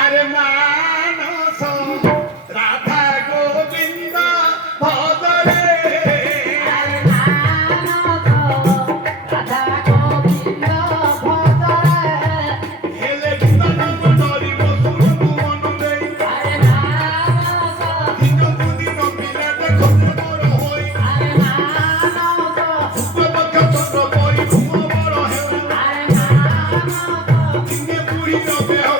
अरे मानस राधा गोविंद भदरे हेले विधान डरी बसुर मन दे दिन दिन पिला देखो मोर होई सुपबक चंद्र परी घुम बड़ हेला दिने बुढ़ी नबे हो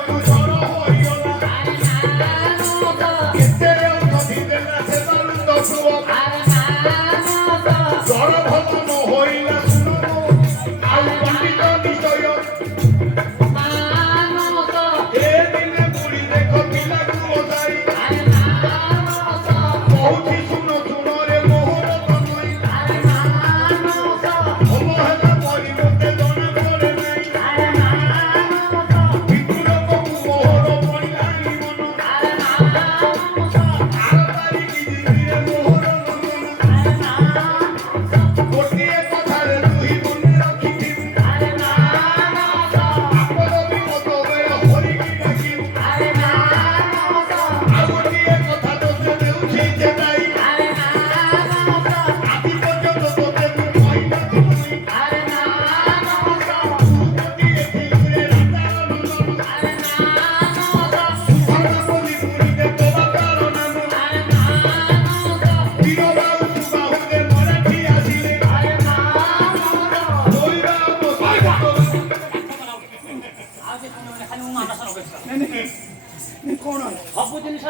सब जिनिस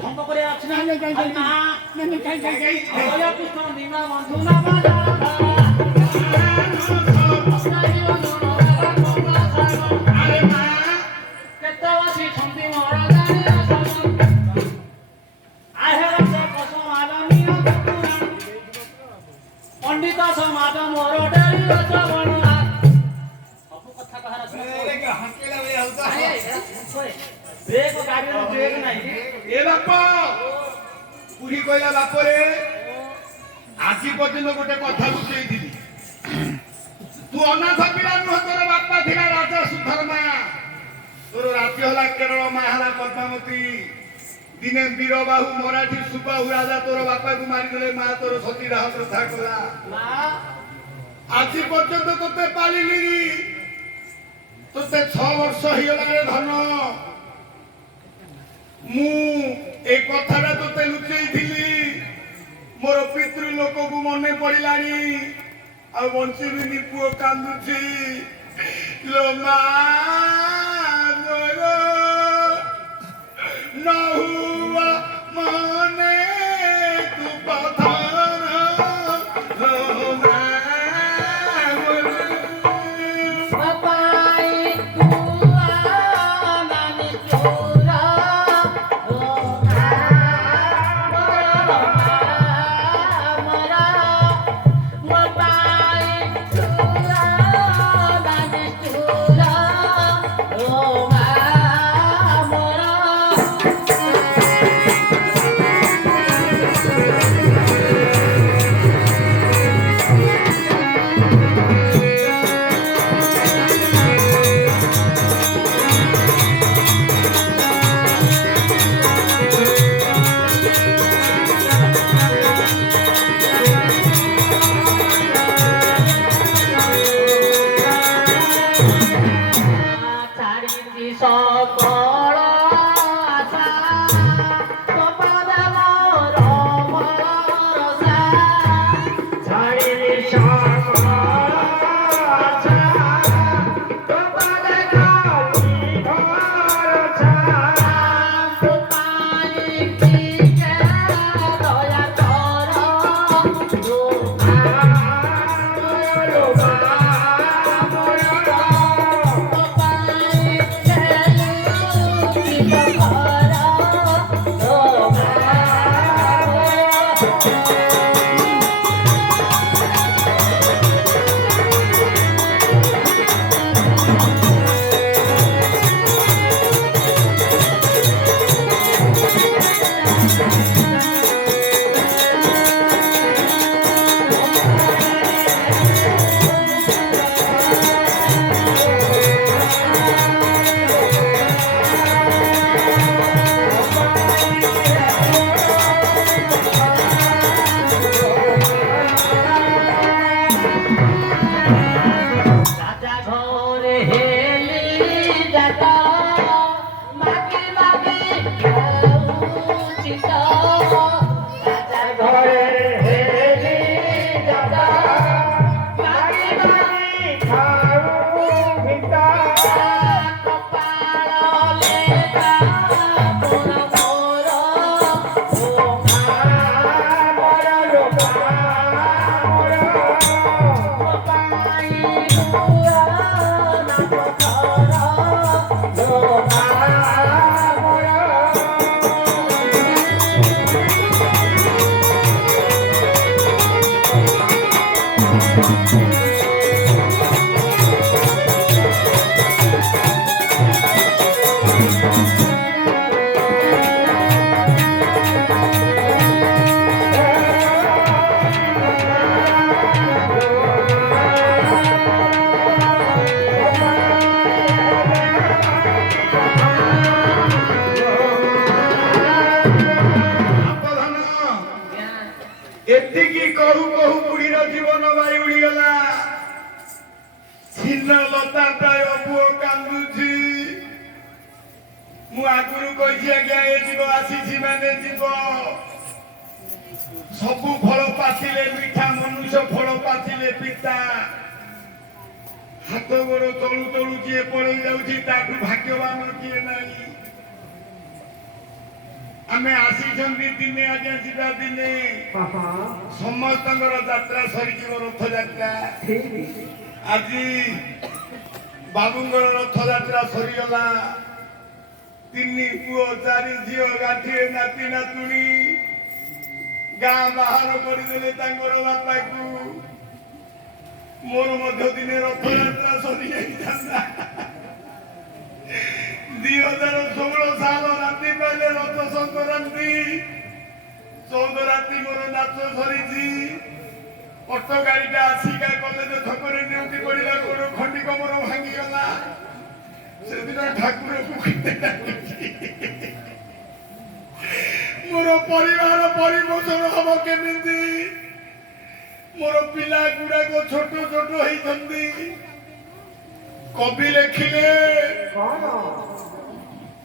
ढंग करे आछि ना ना पुष्प दिना बंधु पंडित समाज मोर कथा कहार ब्रेक गाड़ी में ब्रेक नहीं ए बापा पुरी कहला बाप रे आज ଆଜି ପର୍ଯ୍ୟନ୍ତ ଗୋଟେ କଥା ଲୁଚେଇଥିଲି। ତୁ ଅନାଥ ପିଲା ନୁହଁ, ତୋର ବାପା ଥିଲା ରାଜା ସୁଧର୍ମା। ତୋର ରାଜ୍ୟ ହେଲା କେରଳ, ମା ହେଲା ପଦ୍ମାବତୀ। ଦିନେ ବୀରବାହୁ ମରାଠୀ ସୁବାହୁ ରାଜା ତୋର ବାପାକୁ ମାରିଦେଲେ, ମା ତୋର ସତୀଦାହ ପ୍ରଥା କଲା। ମା ଆଜି ପର୍ଯ୍ୟନ୍ତ ତୋତେ ପାଳିଲିନି। ତୋତେ 6 ବର୍ଷ ହେଇଗଲାରେ ଧନ। ମୁଁ ଏ କଥାଟା ତୋତେ ଲୁଚେଇଥିଲି। ମୋର ପିତୃ ଲୋକକୁ ମନେ ପଡ଼ିଲାଣି, ଆଉ ବଞ୍ଚିବିନି। ପୁଅ କାନ୍ଦୁଛି ଲୋ ମା ମୋର ନ ହୁଆ ମନେ ତୁ ପଥର ଲୋ ମା ମୋର। ବାପାଇ ତୁଆ ନାନି ଚୋରା ଓ ମରା ବାପାଇ ତୁଆ ନାନି ଚୋରା ଓ ମରା ছাড়িছি সকল আশা, কপালে মোর ভরসা। ছাড়িছি সকল আশা, কপালে খালি ভরসা। গোপালি পিছে দয়া কর, রাজা ঘরে হেলি যাতা, মাকে মাকে খাউচিত। রাজা ঘরে হেলি যাতা, মাকে মাকে খাউচিত। কপাল লেখা মোর মোর, ও মা মোর লোকা মোর। বাপাই তুয়া না পথর ও মা মোর। ଆପଧନ ଏତିକି କହୁ କହୁ ବୁଢ଼ୀର ଜୀବନ ବାୟୁ ଉଡ଼ିଗଲା। ଛିନ୍ନ ଲତା ପ୍ରାୟ ପୁଅ କାନ୍ଦୁଛି। ମୁଁ ଆଗରୁ କହିଛି ଆଜ୍ଞା, ଏ ଯିବ ଆସିଛି ମାନେ ଯିବ। ସବୁ ଫଳ ପାଚିଲେ ମିଠା, ମନୁଷ୍ୟ ଫଳ ପାଚିଲେ ପିତା। ହାତ ଗୋଡ଼ ତଳୁ ତଳୁ ଯିଏ ପଳେଇ ଯାଉଛି, ତାଠୁ ଭାଗ୍ୟବାନ କିଏ ନାହିଁ। ଆମେ ଆସିଛନ୍ତି ଦିନେ, ଆଜ୍ଞା ଯିବା ଦିନେ। ସମସ୍ତଙ୍କର ଯାତ୍ରା ସରିଯିବ, ରଥଯାତ୍ରା। ଆଜି ବାବୁଙ୍କର ରଥଯାତ୍ରା ସରିଗଲା। 3 ପୁଅ 4 ଝିଅ, ଗାଠିଏ ନାତି ନାତୁଣୀ ଗାଁ ବାହାର କରିଦେଲେ ତାଙ୍କର ବାପାକୁ। ମୋର ମଧ୍ୟ ଦିନେ ରଥଯାତ୍ରା ସରିଯାଇଥାନ୍ତା। 2016 ସାଲ ରାତି ପାଇଲେ ରଥ ସଂକ୍ରାନ୍ତି। 14 ରାତି ମୋର ନାଚ ସରିଛି। ଅଟୋ ଗାଡିଟା ଆସିକା କଲେଜ ଛକରେ ଡ୍ୟୁଟି କରିଲା ଗୋଡ ଖଣ୍ଡି କମର ଭାଙ୍ଗିଗଲା। ସେଦିନ ଠାକୁରକୁ କେତେ ଡାକିଛି। ମୋର ପରିବାର ପରିପୋଷଣ ହବ କେମିତି? ମୋର ପିଲା ଗୁଡାକ ଛୋଟ ଛୋଟ ହେଇଛନ୍ତି। କବି ଲେଖିଲେ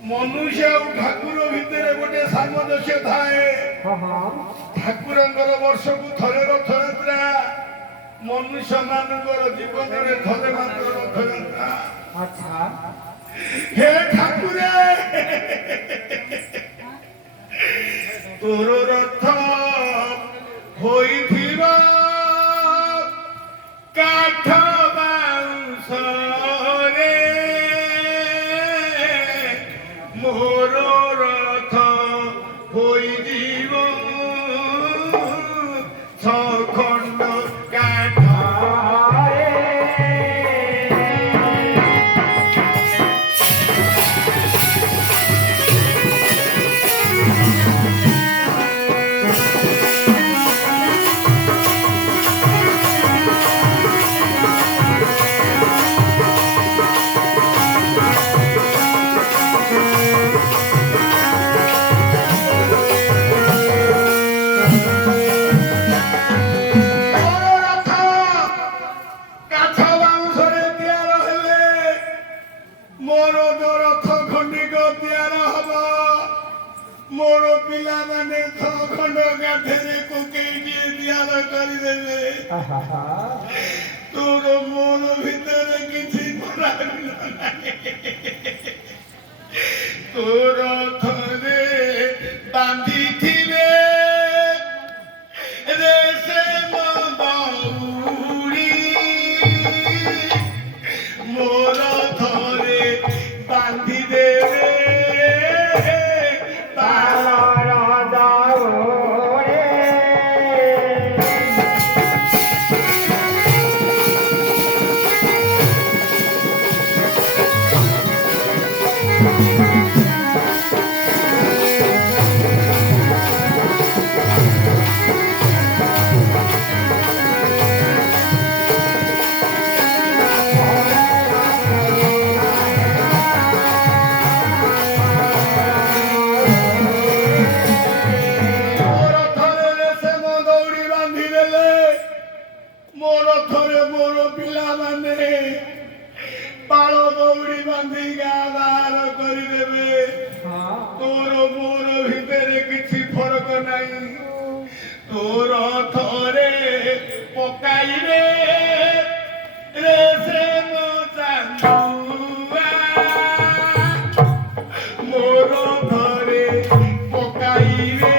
ମନୁଷ୍ୟ ଆଉ ଠାକୁର ଭିତରେ ଗୋଟେ ସାମଞ୍ଜସ୍ୟ ଥାଏ। ଠାକୁରଙ୍କର ବର୍ଷକୁ ଥରେ ରଥଯାତ୍ରା, ମନୁଷ୍ୟ ମାନଙ୍କର ଜୀବନରେ ଥରେ ମାତ୍ର ରଥଯାତ୍ରା। ହେ ଠାକୁରେ ତୋର ରଥ ହୋଇଥିବା କାଠ ବାଉଁଶରେ ମୋର ରଥ ହୋଇଯିବ ଛଖଣ୍ଡ କାଠରେ। ମୋର ରଥ ଖଣ୍ଡିକ ତିଆର ହବ। ମୋର ପିଲାମାନେ ଛଖଣ୍ଡ କାଠରେ କୋକେଇଟିଏ ତିଆର କରିଦେବେ। ତୋର ମୋର ଭିତରେ କିଛି ପରାମିଲ ନାହିଁ। ତୋର ରଥରେ ବାନ୍ଧିଥିବେ ରେଶମ ଦଉଡ଼ି। ମୋର ଧରେ ବାନ୍ଧି ଦେବେ ତାଳର ଦଉଡ଼ି। ମୋର ଥରେ ମୋର ପିଲାମାନେ ପାଳ ଦଉଡ଼ି ବାନ୍ଧି ଗାଁ ବାହାର କରିଦେବେ। ତୋର ମୋର ଭିତରେ କିଛି ଫରକ ନାହିଁ। ତୋର ଥରେ ପକାଇବେ ରେଶମ ଚାନ୍ଦୁଆ। ମୋର ଥରେ ପକାଇବେ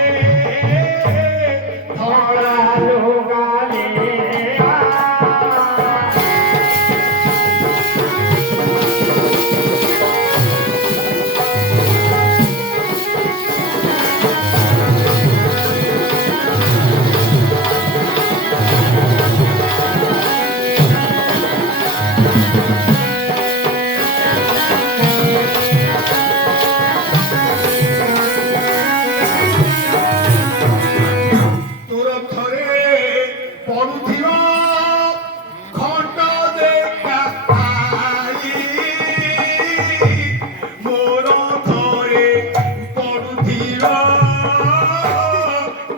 ଧଳା ଲୁଗାରେ। ତୋର ଥରେ ପଡୁଥିବା ଖଣ୍ଡ ଦେଖା ପାଇ। ମୋର ଥରେ ପଡୁଥିବା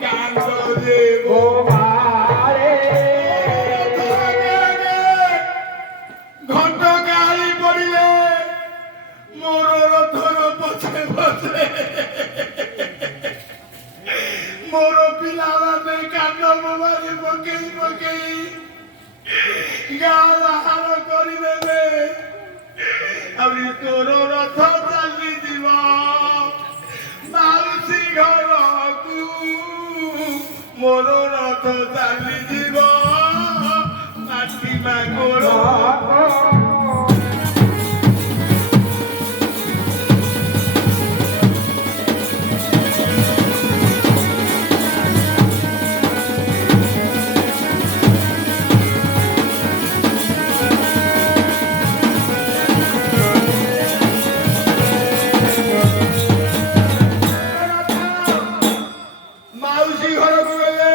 କାନ୍ଦ ଦେବ ମାରେ। ଘଣ୍ଟ ଗାଳି ପଡ଼ିଲେ ମୋର ରଥର ପଛେ ପଛେ ମୋର ପିଲାମାନେ କାନ୍ଦ ବୋବାଳି ପକେଇ ପକେଇ ଗାଁ ବାହାର କରିଦେବେ। ଆହୁରି ତୋର ରଥ ଚାଲିଯିବ ମାଉସୀ ଘରକୁ। ମୋର ରଥ ଚାଲିଯିବ ମାଟି ମାଗୋଳ। ମାଉସୀ ଘରକୁ ଗଲେ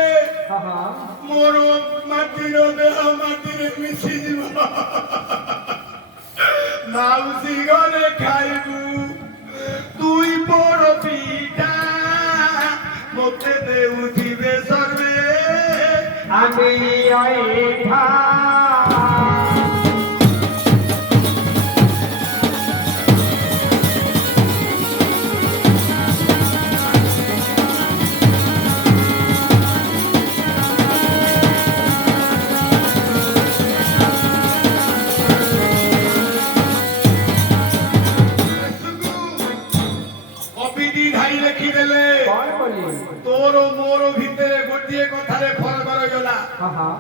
ମୋର মাউসী ঘরে খাইবু তুই বড় পিঠা মতে দেউথিবে সর্বে আমি অইঠা কবিটি ধাই লেখিদেলে କଣ କଲି তোর মোর ভিতরে গোটিয়ে কথারে ফরক রইগলা ହଁ ହଁ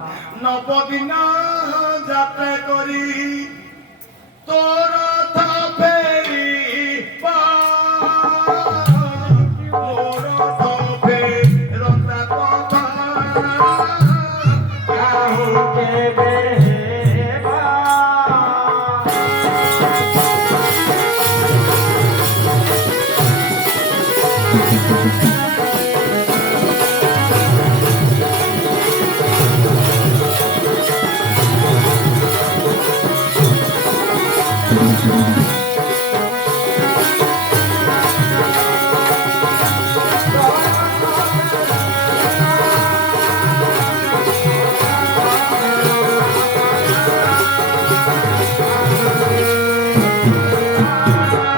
নবদিন যাত্রা করি তোর রথ ফেরি মোর রথ ফেরন্তা কথা କାହୁ କେବେ ହେବା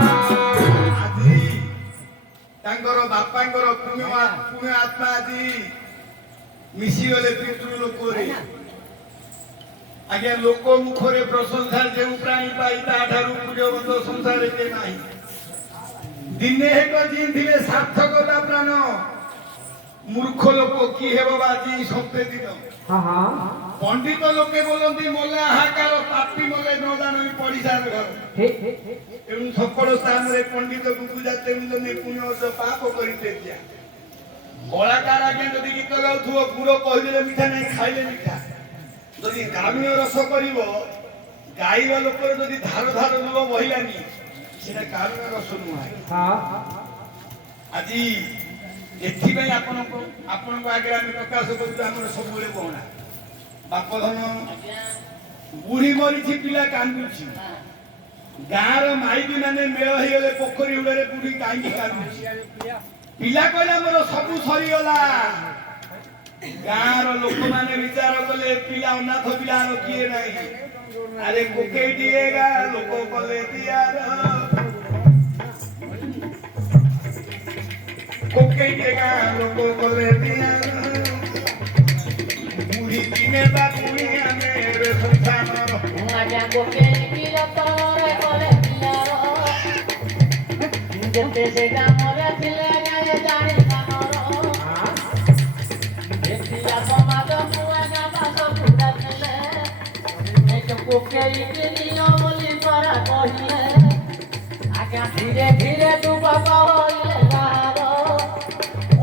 ଆଜି ତାଙ୍କର ବାପାଙ୍କର ପୁଣ୍ୟ ଆତ୍ମା ଆଜି ମିଶିଗଲେ ପିତୃ ଲୋକରେ ଆଜ୍ଞା ଲୋକ ମୁଖରେ ପ୍ରଶଂସାରେ ଯେଉଁ ପ୍ରାଣୀ ପାଇ ତାଠାରୁ ପୂଜବନ୍ତ ସଂସାରରେ କେ ନାହିଁ ଦିନେ ଏକ ଜିଇଁଥିଲେ ସାର୍ଥକ ତା ପ୍ରାଣ ମୂର୍ଖ ଲୋକ କି ହେବ ବାଜି ସତେ ଦିନ ହଁ ହଁ ପଣ୍ଡିତ ଲୋକେ ବୋଲନ୍ତି ମଲେ ହାହାକାର ପାପି ମଲେ ନ ଜାଣି ପଡ଼ିଶାର ଘର ଠିକ ଠିକ ଠିକ ତେଣୁ ସକଳ ସ୍ଥାନରେ ପଣ୍ଡିତକୁ ପୂଜା ତେଣୁ ପୁଣ୍ୟ ପାପ କରିତେ ଦିଆ କଳାକାର ଆଜ୍ଞା ଯଦି ଗୀତ ଗାଉଥିବ ଗୁଡ଼ କହିଦେଲେ ମିଠା ନାହିଁ ଖାଇଲେ ମିଠା ଯଦି ଗ୍ରାମୀଣ ରସ କରିବ ଗାଇବା ଲୋକର ଯଦି ଧାର ଧାର ଲୁହ ବହିଲାନି ସେଟା ଗ୍ରାମୀଣ ରସ ନୁହେଁ ହଁ ଆଜି ଏଥିପାଇଁ ଆପଣଙ୍କ ଆଗରେ ଆମେ ପ୍ରକାଶ କରୁଛୁ ଆମର ସବୁବେଳେ ଗହଣା ବାପ ଧନ ବୁଢୀ ମରିଛି ପିଲା କାନ୍ଦୁଛି ଗାଁର ମାଇପି ମାନେ ମେଳ ହେଇଗଲେ ପୋଖରୀ ହୁଡ଼ରେ ବୁଢୀ କାହିଁକି କାନ୍ଦୁଛି ପିଲା କହିଲେ ଆମର ସବୁ ସରିଗଲା ଗାଁର ଲୋକମାନେ ବିଚାର କଲେ ପିଲା ଅନାଥ ପିଲାର କିଏ ନାହିଁ ଆରେ କୋକେଇଟିଏ ଗାଁ ଲୋକ କଲେ ଦିଆର କୋକେଇଟିଏ ଗାଁ ଲୋକ କଲେ ଦିଆର ବୁଢୀ ଦିନେ ବା ବୁଢୀ ଆମେ ରେ ସଂସାର ଆଜ୍ଞା ଗୋଟେ କିଲୋ ତଳେ କଲେ ପିଲାର ଯେତେ ସେ ଗ୍ରାମରେ ଥିଲେ ଗାଏ ଜାଣି କାନର ଏତିଆ ସମାଜ ନୂଆ ଗାମାସ ପୁରା ଥିଲେ ଏକ କୋକେଇ ନିଅ ବୋଲି ପରା କହିଲେ ଆଜ୍ଞା ଧୀରେ ଧୀରେ ଡୁବକ ହଇଲେ ଗାଁର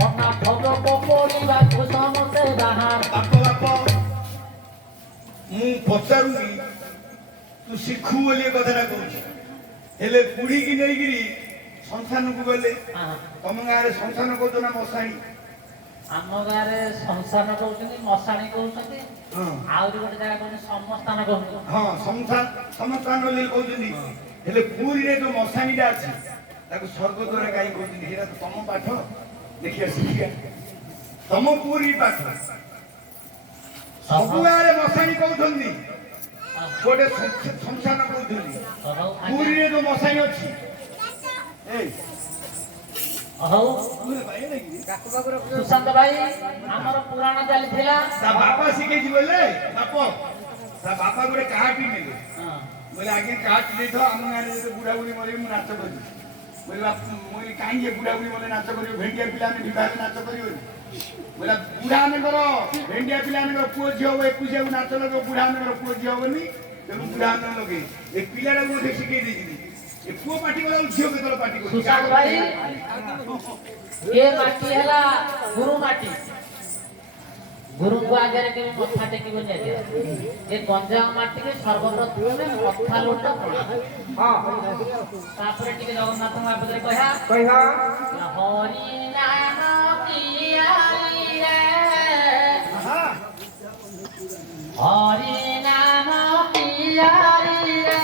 ଅନାଥ ଲୋକ ପଡ଼ିବାକୁ ସମସ୍ତେ ବାହାର ବାପ ବାପ ମୁଁ ପଚାରୁନି ତୁ ଶିଖୁ ବୋଲି ଏ କଥାଟା କହୁଛି ହେଲେ ବୁଢୀକି ନେଇକିରି ସଂସାନକୁ ଗଲେ ତମ ଗାଁରେ ସଂସାନ କହୁଛ ନା ମଶାଣି ଆମ ଗାଁରେ ସଂସାନ କହୁଛନ୍ତି ମଶାଣି କହୁଛନ୍ତି ହଁ ଆହୁରି ଗୋଟେ ଜାଗା କହୁଛନ୍ତି ସମସ୍ତାନ କହୁଛନ୍ତି ହଁ ସମସ୍ତାନ ବୋଲି କହୁଛନ୍ତି ହେଲେ ପୁରୀରେ ଯୋଉ ମଶାଣିଟା ଅଛି ତାକୁ ସ୍ୱର୍ଗ ଦ୍ୱାରା କାହିଁ କହୁଛନ୍ତି ସେଇଟା ତ ତମ ପାଠ ଦେଖିବା ଶିଖିବା ତମ ପୁରୀ ପାଠ ସବୁ ଗାଁରେ ମଶାଣି କହୁଛନ୍ତି ଗୋଟେ ସଂସାନ କହୁଛନ୍ତି ପୁରୀରେ ଯୋଉ ମଶାଣି ଅଛି ଏଇ ହଉ ତା ସୁଶାନ୍ତ ଭାଇ ଆମର ପୁରାଣ ଚାଲିଥିଲା ବାପା ଶିଖେଇଛି ବୋଲେ ବାପ ତା ବାପା ଗୋଟେ କାହାଟି ନେଲେ ବୋଲେ ଆଜ୍ଞା କାହାଟି ଦେଇଥାଉ ଆମ ଗାଁରେ ଯଦି ବୁଢା ବୁଢୀ ମରିବେ ମୁଁ ନାଚ କରିବି ବୋଲେ ମୁଁ କାହିଁକି ବୁଢା ବୁଢୀ ମଲେ ନାଚ କରିବ ଭେଣ୍ଡିଆ ପିଲାମାନେ ବିବାହରେ ନାଚ କରିବନି ବୋଲେ ବୁଢା ମାନଙ୍କର ଭେଣ୍ଡିଆ ପିଲାମାନଙ୍କର ପୁଅ ଝିଅ ହବ ଏକୁଶିଆକୁ ନାଚ ଲଗେଇବ ବୁଢା ମାନଙ୍କର ପୁଅ ଝିଅ ହବନି ତେଣୁ ବୁଢା ମାନେ ଲଗେଇ ଏ ପିଲାଟାକୁ ମଧ୍ୟ ଶିଖେଇ ଦେଇଥିଲି ଏ ପୁଅ ପାଟି କଲା ଝିଅ କେତେବେଳେ ପାଟି କରୁଛି ସୁଶାନ୍ତ ଭାଇ ଏ ମାଟି ହେଲା ଗୁରୁ ମାଟି ଗୁରୁଙ୍କୁ ଆଗରେ କେବେ ମଥା ଟେକିବନି ଆଜ୍ଞା ଏ ଗଞ୍ଜାମ ମାଟିରେ ସର୍ବପ୍ରଥମେ ମଥା ଲୋଟ ତାପରେ ଟିକେ ଜଗନ୍ନାଥଙ୍କ ବାବଦରେ କହିବା ହରି ନାମ କିଆରିରେ ହରି ନାମ କିଆରିରେ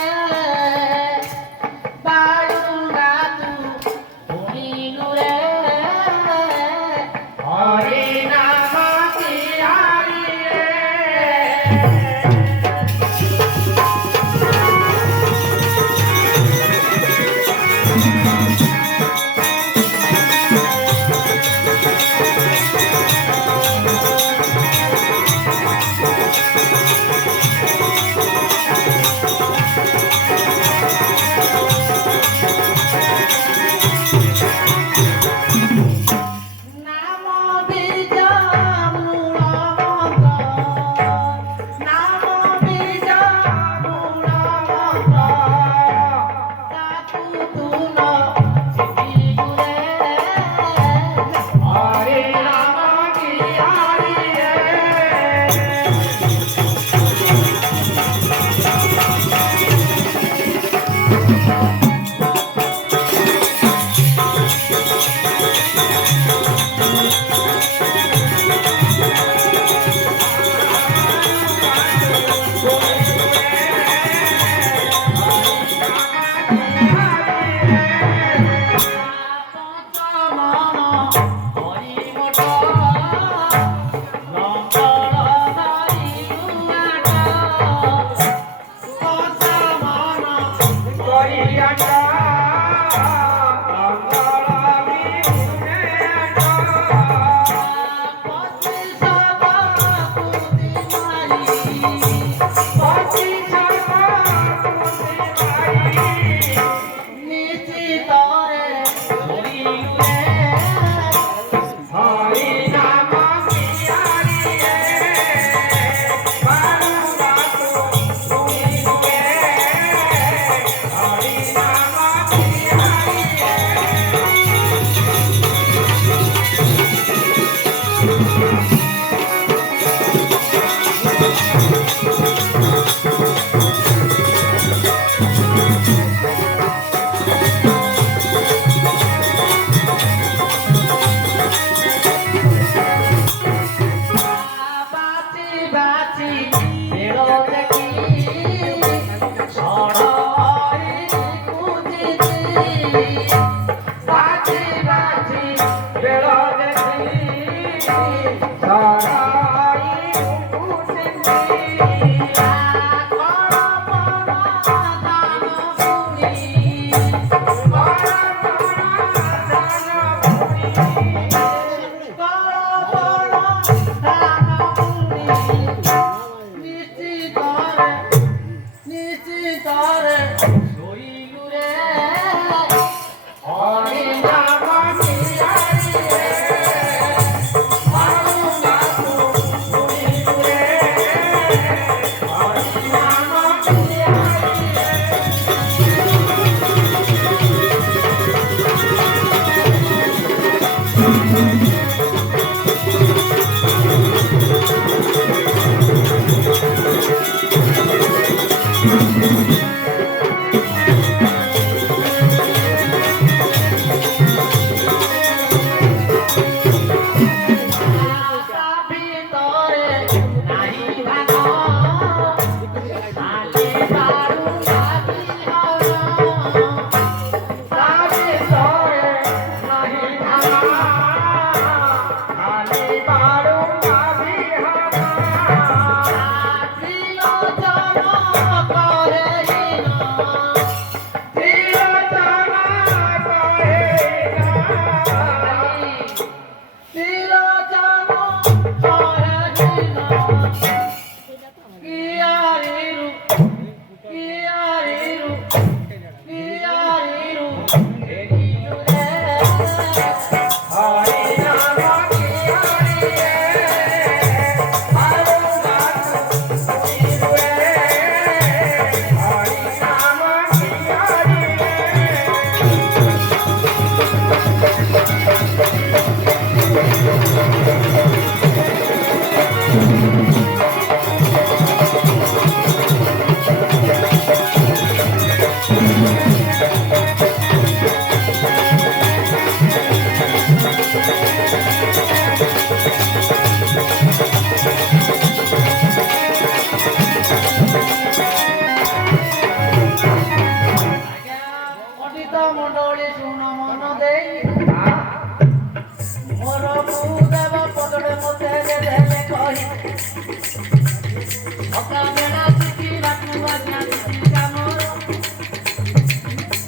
ସକାଳ ବେଳା ଶିଖିବାକୁ ଆଜ୍ଞା ଶିଖିକା ମୋର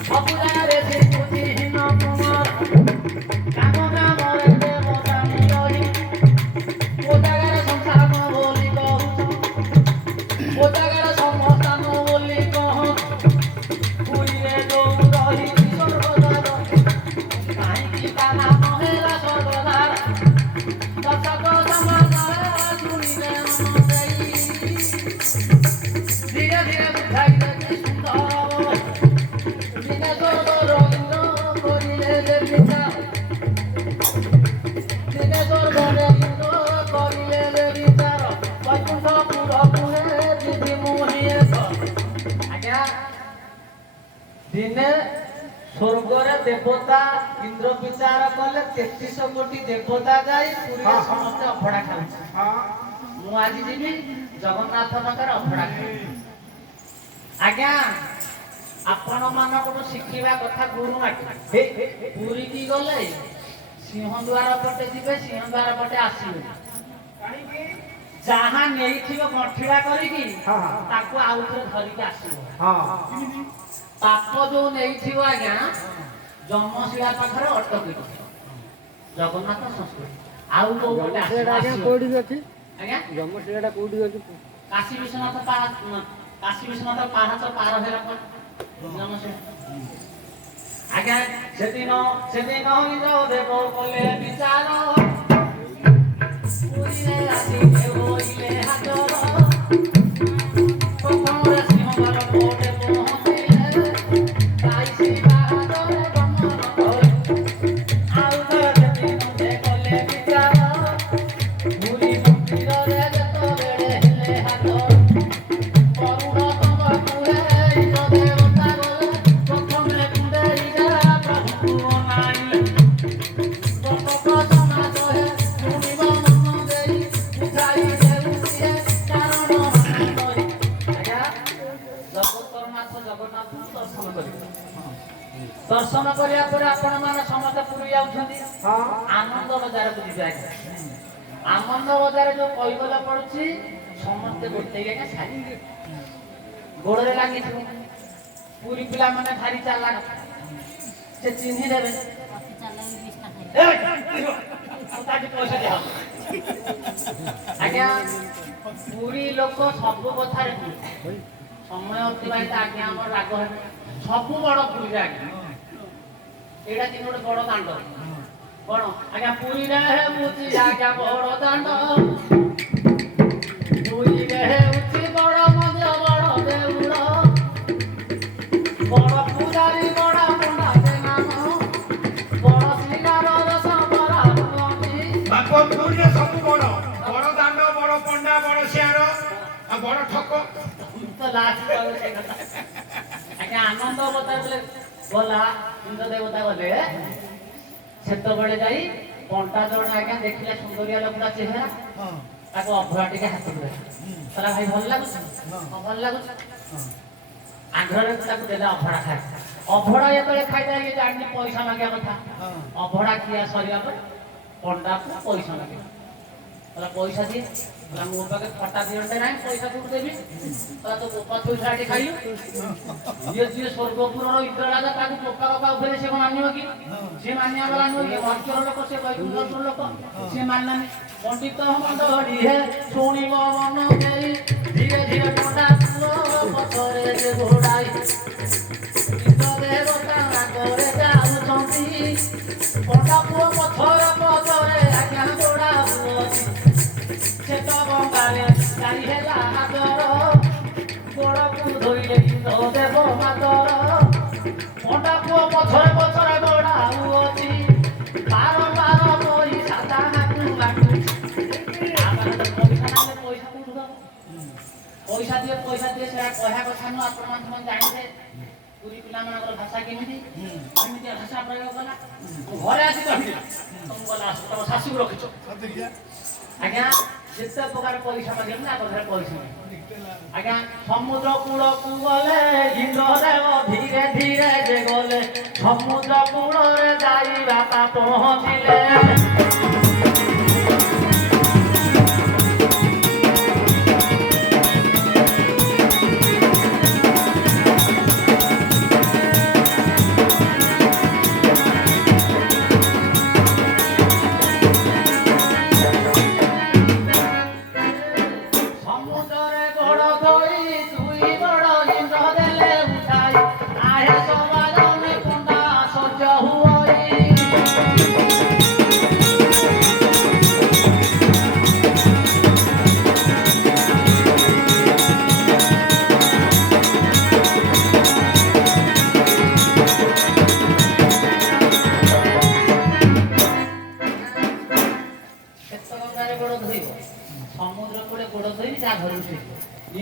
ସବୁ ଜାଗାରେ ଶିଖୁଛି ହୀନ ତୁମର କାମ କାମରେ ଦେବତାନି ରହି ମୋ ଜାଗାରେ ସଂସାର ବୋଲି କହୁଛ ମୋ ଜାଗାରେ ସମସ୍ତାନ ବୋଲି କହ ପୁରୀରେ ଯୋଉ ରହିଛି ସ୍ୱର୍ଗଦ୍ୱାର କାହିଁକି ତା ନାମ ହେଲା ସ୍ୱର୍ଗଦ୍ୱାର ଦଶକ ସମାଚାର ଶୁଣିଲେ ମନ ଦେଇ ଧୀରେ ଧୀରେ ବୁଝାଇ ଦେବି ସୁନ୍ଦର ଦିନେ ସ୍ୱର୍ଗର ଇନ୍ଦ୍ର କରିଲେ ଦେବିତା ଦିନେ ସ୍ୱର୍ଗରେ ଇନ୍ଦ୍ର କରିଲେ ଦେବିତାର ବୈକୁଣ୍ଠପୁରକୁ ହେ ଦିଦି ମୁହିଁ ଆଜ୍ଞା ଦିନେ ସ୍ୱର୍ଗରେ ଦେବତା ଇନ୍ଦ୍ର ବିଚାର କଲେ 33 କୋଟି ଦେବତା ଯାଇ ପୁରୀରେ ସମସ୍ତେ ଅଭଡ଼ା ଖାଉଛି ମୁଁ ଆଜି ଯିବି ଜଗନ୍ନାଥ ପାଖରେ ଅଭଡ଼ା ଖାଇବି ଆଜ୍ଞା ଆପଣ ମାନଙ୍କଠୁ ଶିଖିବା କଥା ଗୁରୁ ମାଟି ପୁରୀ କି ଗଲେ ସିଂହଦ୍ୱାର ପଟେ ଯିବେ ସିଂହଦ୍ୱାର ପଟେ ଆସିବେ ଯାହା ନେଇଥିବ ଗଣ୍ଠିବା କରିକି ତାକୁ ଆଉ ଥରେ ଧରିକି ଆସିବ ପାପ ଯୋଉ ନେଇଥିବ ଆଜ୍ଞା ଯମଶିଳା ପାଖରେ ଅଟକିବ ଜଗନ୍ନାଥ ସଂସ୍କୃତି ଆଉ ଯୋଉ ଗୋଟେ ଆସିବ କୋଉଠି ଅଛି ଆଜ୍ଞା ଯମଶିଳାଟା କୋଉଠି ଅଛି କାଶୀ ବିଶ୍ୱନାଥ ପାହାଚ ପାର ହେଲା ପରେ ଯମଶିଳା ଆଜ୍ଞା ସେଦିନ ଇନ୍ଦ୍ର ଦେବ କଲେ ବିଚାର ପୁରୀରେ ଆସି ହୋଇଲେ ହାଜର ପ୍ରଥମରେ ସିଂହଦ୍ୱାର କୋଟେ ପହଞ୍ଚିଲେ କାଇସି ବାହାଦରେ ଗମନ କଲେ ଆଉ ଥରେ ସେଦିନ ସେ କଲେ ବିଚାର ପୁରୀ ମନ୍ଦିରରେ ଯେତେବେଳେ ହେଲେ ହାଜର କରୁଣ ତମ୍ବାକୁରେ ଇନ୍ଦ୍ର ଦେବତା ଗଲେ ପ୍ରଥମେ କୁଣ୍ଡେଇ ଦେଲା ପ୍ରଭୁଙ୍କୁ ଅନାଇଲେ ଦଶକ ସମାଜ ହେ ଶୁଣିବ ମନ ଦେଇ ବୁଝାଇ ଦେଉଛି ହେ କାରଣ କରି ଆଜ୍ଞା ଜଗତରନାଥ ଜଗନ୍ନାଥଙ୍କୁ ଦର୍ଶନ କରିବେ ଦର୍ଶନ କରିବା ପରେ ଆପଣମାନେ ସମସ୍ତେ ପୁରୀ ଯାଉଛନ୍ତି ଆନନ୍ଦ ବଜାରକୁ ଯିବେ ଆଜ୍ଞା ଆନନ୍ଦ ବଜାର ଯୋଉ କୈବଲ୍ୟ ପଡୁଛି ସମସ୍ତେ ଗୋଟେ ଆଜ୍ଞା ଶାଢ଼ୀ ଗୋଡରେ ଲାଗିଥିବ ପୁରୀ ପିଲାମାନେ ଭାରି ଚାଲାକ ସେ ଚିହ୍ନି ଦେବେ ପଇସା ଦିଆ ଆଜ୍ଞା ପୁରୀ ଲୋକ ସବୁ କଥାରେ ସମୟ ଅତିବାହିତ ଆଜ୍ଞା ଆମର ରାଗ ହେବେ ସବୁ ବଡ ପୁରୀରେ ଆଜ୍ଞା ଏଇଟା କିନ୍ତୁ ଗୋଟେ ବଡ ଦାଣ୍ଡ କଣ ଆଜ୍ଞା ପୁରୀରେ ହେଉଛି ଆଜ୍ଞା ବଡ ଦାଣ୍ଡ ପୁରୀରେ ହେଉଛି ବଡ ମଧ୍ୟ ବଡ ଦେଉଳ ବଡ ପୂଜାରୀ ବଡ ପଣ୍ଡାତେ ନାମ ବଡ ଶ୍ରୀକାରର ସବରା ହୁଅନ୍ତି ବାପ ପୁରୀରେ ସବୁ ବଡ ବଡ ଦାଣ୍ଡ ବଡ ପଣ୍ଡା ବଡ ସିଆର ଆଉ ବଡ ଠକ ତ ଲାଷ୍ଟ ଆଜ୍ଞା ଆନନ୍ଦ ବଜାର ଗଲା ଇନ୍ଦ୍ର ଦେବତା ଗଲେ ସେତେବେଳେ ଯାଇ ପଣ୍ଡା ଜଣେ ଆଜ୍ଞା ଦେଖିଲେ ସୁନ୍ଦରିଆ ଲୋକଟା ଚେହେରା ତାକୁ ଅଭଡ଼ା ଟିକେ ହାତକୁ ଦେଲେ କହିଲା ଭାଇ ଭଲ ଲାଗୁଛି ଭଲ ଲାଗୁଛି ଆଗ୍ରହରେ ତାକୁ ଦେଲେ ଅଭଡ଼ା ଖାଏ ଅଭଡ଼ା ଯେତେବେଳେ ଖାଇଦେଲେ ଇଏ ଜାଣିନି ପଇସା ମାଗିବା କଥା ଅଭଡ଼ା ଖିଆ ସରିବା ପରେ ପଣ୍ଡାକୁ ପଇସା ମାଗିବ କହିଲା ପଇସା ଦିଏ କହିଲା ମୋ ପାଖେ ଖଟା ଦିଅନ୍ତେ ନାହିଁ ପଇସା କୋଉଠୁ ଦେବି କହିଲା ତୋ ବୋପା ପଇସାଟି ଖାଇଲୁ ଯିଏ ଯିଏ ସ୍ୱର୍ଗପୁରର ଇନ୍ଦ୍ର ରାଜା ତାକୁ ବୋପା ବାପା ଉପରେ ସେ କଣ ମାନିବ କି ସେ ମାନିବା ବାଲା ନୁହେଁ ଇଏ ମଞ୍ଚର ଲୋକ ସେ ବୈକୁଣ୍ଠପୁର ଲୋକ ସେ ମାନିଲାନି ପଣ୍ଡିତ ମଣ୍ଡଳୀ ହେ ଶୁଣିବ ମନ ଦେଇ ଧୀରେ ଧୀରେ ପଣ୍ଡା ପୁଅ ପଛରେ ଯେ ଘୋଡ଼ାଇ ଇନ୍ଦ୍ର ଦେବତା ଆଗରେ ଯାଉଛନ୍ତି ପଣ୍ଡା ପୁଅ ପଛରେ ଆଜ୍ଞା ଘୋଡ଼ା ହୁଅନ୍ତି ସେ ତ ବଙ୍ଗାଳେ ଚାରି ହେଲା ହାଜର ଗୋଡ଼କୁ ଧୋଇଲେ ଇନ୍ଦ୍ର ଦେବ ମାତର ପଣ୍ଡା ପୁଅ ପଛରେ ଗୋଡ଼ା ହୁଅନ୍ତି ବାରମ୍ବାର ପଇସା ତାହାକୁ ମାଗୁଛି ପଇସା ଦିଏ ସେଟା କହିବା କଥା ନୁହଁ ଆପଣମାନେ ଜାଣିବେ ପୁରୀ ପିଲାମାନଙ୍କର ଭାଷା କେମିତି ଭାଷା ପ୍ରୟୋଗ କଲା ଘରେ ଆସି କହିଲି ତମକୁ ଗଲା ତମ ଶାଶୁକୁ ରଖିଛ ଆଜ୍ଞା ଯେତେ ପ୍ରକାର ପଇସା ମାଗିଲେ ନା ଘରେ ପଇସା ଆଜ୍ଞା ସମୁଦ୍ର କୂଳକୁ ଗଲେ ଇନ୍ଦ୍ରଦେବ ଧୀରେ ଧୀରେ ଯେ ଗଲେ ସମୁଦ୍ର କୂଳରେ ଯାଇ ବାପା ପହଞ୍ଚିଲେ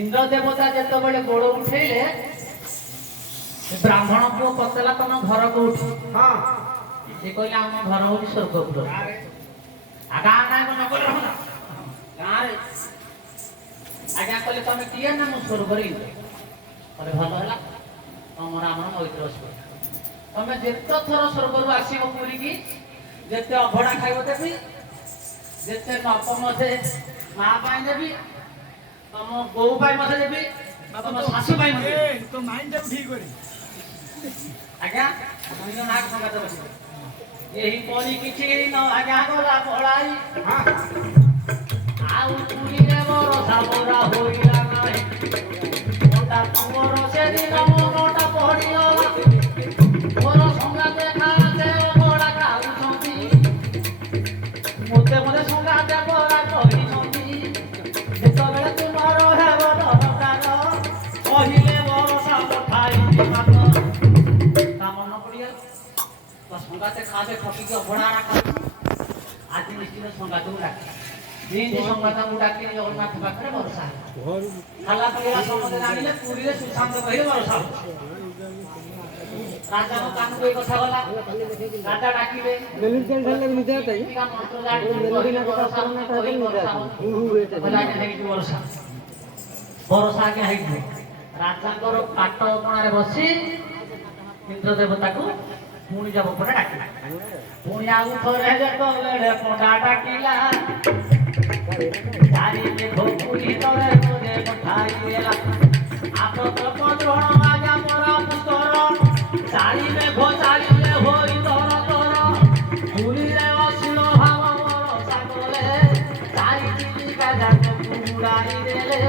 ଇନ୍ଦ୍ର ଦେବତା ଯେତେବେଳେ ଗୋଡ଼ ଉଠେଇଲେ ବ୍ରାହ୍ମଣ ପୁଅ ପଚାରିଲା ତମ ଘର କୋଉଠି? ସେ କହିଲେ ଆମ ଘର ହଉଛି ସ୍ୱର୍ଗପୁର। ଗାଁ ନାଁ କଣ ନଗର ହେଲା ଗାଁରେ? ଆଜ୍ଞା କହିଲେ ତମେ କିଏ? ନା ମୁଁ ସ୍ୱର୍ଗରେ ଇନ୍ଦ୍ର। କହିଲେ ଭଲ ହେଲା, ତମର ଆମର ମୈତ୍ର ସ୍ୱର୍ଗ। ତମେ ଯେତେ ଥର ସ୍ୱର୍ଗରୁ ଆସିବ ପୁରୀକି, ଯେତେ ଅଭଡ଼ା ଖାଇବ ଦେବି, ଯେତେ ନପ ମଧେ ମା ପାଇଁ ଦେବି, ତମ ବୋଉ ପାଇଁ ମଧେ ଦେବି, ତମ ଶାଶୁ ପାଇଁ ମଧେ ଦେବି। তো মাইন্ডটা ঠিক করে ଆଜ୍ଞା ନିଜ ନାକ ସଙ୍ଗାତ ବସିବେ। ଏହି ପରି କିଛି ନ ଆଜ୍ଞା ଗଲା ପଳାଇ, ଆଉ ପୁରୀରେ ବରଷା ବରା ହୋଇଲା ନାହିଁ। ମୋଟା ପୁଅର ସେଦିନ ମନଟା ପଡ଼ିଗଲା, ମୋର ସଙ୍ଗାତେ ଖାଆତେ ଅଭଡ଼ା ଖାଉଛନ୍ତି, ମୋତେ ମୋତେ ସଙ୍ଗାତେ ବରା କହିଛନ୍ତି। ଯେତେବେଳେ ତୁମର ହେବ ଦରକାର, କହିଲେ ବରଷା ପଠାଇବି ମାତ। ତା ମନ ପଡ଼ିଗଲା, ସଙ୍ଗାତେ ଖାଆତେ ଠକିକି ଅଭଡ଼ା ରାଖା। ଆଜି ନିଶ୍ଚିତ ସଙ୍ଗାତକୁ ଡାକି, ଯେମିତି ସଙ୍ଗାତକୁ ଡାକି ଜଗନ୍ନାଥ ପାଖରେ ବରଷା ହେଲା। ଖାଲା ପିଲା ସମସ୍ତେ ଜାଣିଲେ ପୁରୀରେ ସୁଶାନ୍ତ କହିଲେ ବରଷା ହେଲା। ରାଜାଙ୍କ କାନକୁ ଏ କଥା ଗଲା, ରାଜା ଡାକିଲେ ମନ୍ତ୍ର ଜାଣିଛନ୍ତି କହିଲେ ବରଷା ହେଲା, କହି ବରଷା ହେଲା। କହିଲେ ଆଜ୍ଞା ହେଇଛି ବରଷା, ବରଷା ଆଜ୍ଞା ହେଇଯିବ। ରାଜାଙ୍କର ପାଟ ଅଗଣାରେ ବସି ଇନ୍ଦ୍ର ଦେବତାକୁ ପୁଣି ଜବ ପରେ ଡାକିଲା। ପୁଣି ଆଉ ଥରେ ଯେତେବେଳେ ପଣ୍ଡା ଡାକିଲା, ଚାରି ମେଘ ପୁରୀ ତଳେ ତୋରେ ପଠାଇ ଦେଲା। ଆପତ ପଦ୍ରଣ ଆଜ୍ଞା ପରା ପୁତର, ଚାରି ମେଘ ଚାଲିଲେ ହୋଇ ତର ତର। ପୁରୀରେ ଅଶୀଳ ଭାବ ବରଷା କଲେ, ଚାରି ଚିଲିକା ଯାକକୁ ଉଡ଼ାଇ ଦେଲେ।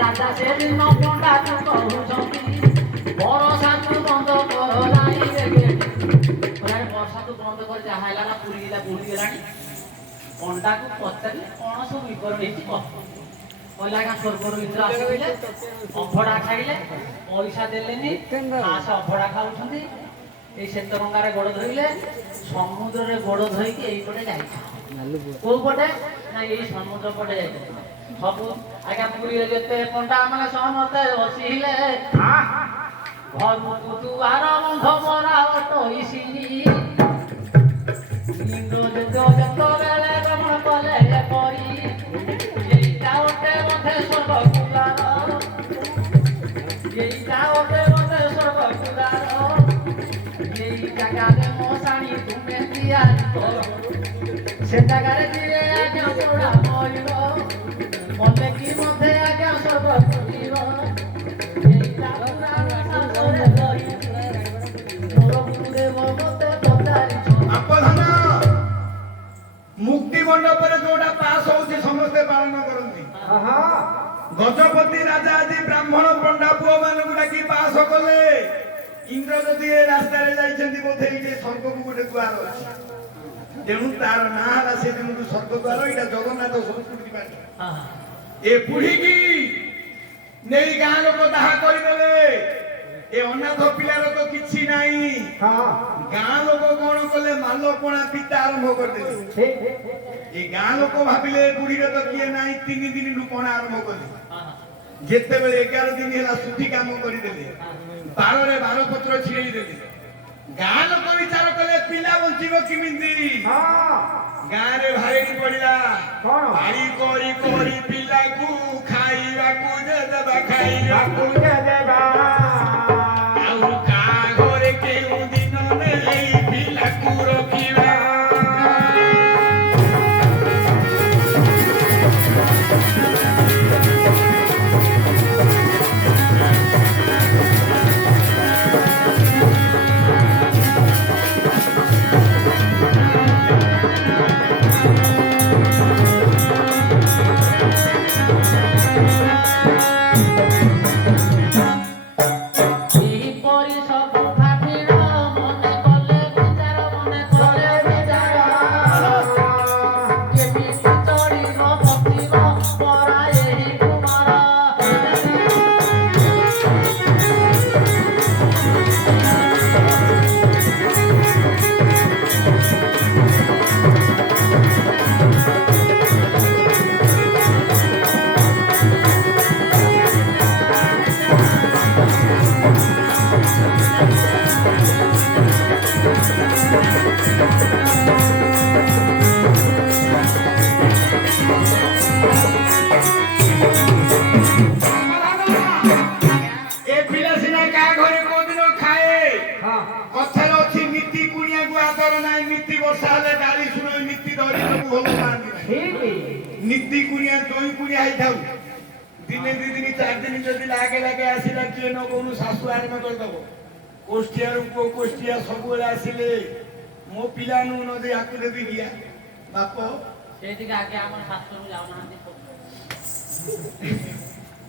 ରାଜା ସେଦିନ ପଣ୍ଡାକୁ କହୁଛନ୍ତି, ବରଷାକୁ ବନ୍ଦ କର ନାହିଁ ରେ। ବର୍ଷାକୁ ବନ୍ଦ କରି ଯାହା ହେଲା ନା ପୁରୀ ଜିଲ୍ଲା ବୁଡ଼ିଗଲାଣି। ପଣ୍ଡାକୁ ପଚାରିଲେ କଣ ସବୁ ବିବରଣୀ ହେଇଛି କହ। କହିଲେ ଆଜ୍ଞା ସ୍ୱର୍ଗରୁ ଇନ୍ଦ୍ର ଆସିଥିଲେ, ଅଭଡ଼ା ଖାଇଲେ, ପଇସା ଦେଲେନି, ସେ ଅଭଡ଼ା ଖାଉଛନ୍ତି। ଏଇ ଶ୍ଵେତଗଙ୍ଗାରେ ଗୋଡ଼ ଧୋଇଲେ, ସମୁଦ୍ରରେ ଗୋଡ଼ ଧୋଇକି ଏଇପଟେ ଯାଇଛନ୍ତି। କୋଉ ପଟେ? ନା ଏଇ ସମୁଦ୍ର ପଟେ ଯାଇଛନ୍ତି। ସବୁ ଆଜ୍ଞା ପୁରୀରେ ଯେତେ ପଣ୍ଡା ମାନେ ସମସ୍ତେ ବସିଲେ, ଘରକୁ ଦୁଆର ବନ୍ଧ ମରା ଅଟଇସିନି। ଇନ୍ଦ୍ର ଯେତେବେଳେ ଗମନ କଲେ ପରି, ଏଇଟା ଗୋଟେ ବୋଧେ ସ୍ୱର୍ଗକୁ ଦ୍ୱାର, ଏଇଟା ଗୋଟେ ବୋଧେ ସ୍ୱର୍ଗକୁ ଦ୍ୱାର। ଏଇ ଜାଗାରେ ମଶାଣି ତୁମେ ତିଆରି କର, ସେ ଜାଗାରେ ଯିଏ ଆଜ୍ଞା ପୋଡ଼ା ମରିବ, ମଲେ କି ମଧ୍ୟ ଆଜ୍ଞା ସ୍ୱର୍ଗକୁ ଯିବ। ଏଇଟା ପୁରାଣ ଶାସ୍ତ୍ରରେ ରହିଛି, ମୋର ଗୁରୁଦେବ ମୋତେ ପଚାରିଛନ୍ତି। ଆପଧାନ ମୁକ୍ତି ମଣ୍ଡପରେ ଯୋଉଟା ପାସ୍ ହଉଛି ସମସ୍ତେ ପାଳନ କରନ୍ତି। ଗଜପତି ରାଜା ଆଜି ବ୍ରାହ୍ମଣ ପଣ୍ଡା ପୁଅ ମାନଙ୍କୁ ଡାକି ପାସ୍ କଲେ। ଇନ୍ଦ୍ର ଯଦି ଏ ରାସ୍ତାରେ ଯାଇଛନ୍ତି, ବୋଧେ ଏଇଠି ସ୍ୱର୍ଗକୁ ଗୋଟେ ଦ୍ୱାର ଅଛି, ତେଣୁ ତାର ନାଁ ହେଲା ସେ ଦିନଠୁ ସ୍ୱର୍ଗ ଦ୍ୱାର। ଏଇଟା ଜଗନ୍ନାଥ ସଂସ୍କୃତି ପାଇଁ। ଏ ବୁଢ଼ୀକି ନେଇ ଗାଁ ଲୋକ ତାହା କରିଦେଲେ। ଏ ଅନାଥ ପିଲାର ତ କିଛି ନାହିଁ। ଗାଁ ଲୋକ କଣ କଲେ, ମାଲପଣା ପିତା ଆରମ୍ଭ କରିଦେଲେ। ଏ ଗାଁ ଲୋକ ଭାବିଲେ ବୁଢ଼ୀର ତ କିଏ ନାହିଁ, 3 ଦିନରୁ ପଣା ଆରମ୍ଭ କଲେ। ଯେତେବେଳେ 11 ଦିନ ହେଲା ଶୁଦ୍ଧି କାମ କରିଦେଲେ, 12ରେ 12 ପତ୍ର ଛିଡ଼େଇ ଦେଲେ। ଗାଁ ଲୋକ ବିଚାର କଲେ ପିଲା ବଞ୍ଚିବ କେମିତି? ଗାଁରେ ଭାରି ପଡ଼ିଲା, ଭାରି କରି କରି ପିଲାକୁ ଖାଇବାକୁ ଦେବା, ଖାଇବାକୁ ଦେବା। ଆଉ କାହା ଘରେ କେଉଁ ଦିନ ନେଇ ପିଲାକୁ ରଖିବା। ଦି କୁଣିଆ ଦୁଇ କୁଣିଆ ହେଇଥାଉ ଦିନେ ଦି ଦିନ ଚାରି ଦିନ ଯଦି ଲାଗେ ଲାଗେ ଆସିଲା କିଏ ନ କହୁନୁ ଶାଶୁ ଆରମ୍ଭ କରିଦବ କୋଷ୍ଠିଆରୁ ପୁଅ କୋଷ୍ଠିଆ ସବୁବେଳେ ଆସିଲେ ମୋ ପିଲା ନୁ ନ ଦେଇ ଆକୁ ଦେବି ଗିଆ ବାପ ସେଇଠିକି ଆଗେ ଆମର ଶାଶୁଘରକୁ ଯାଉନାହାନ୍ତି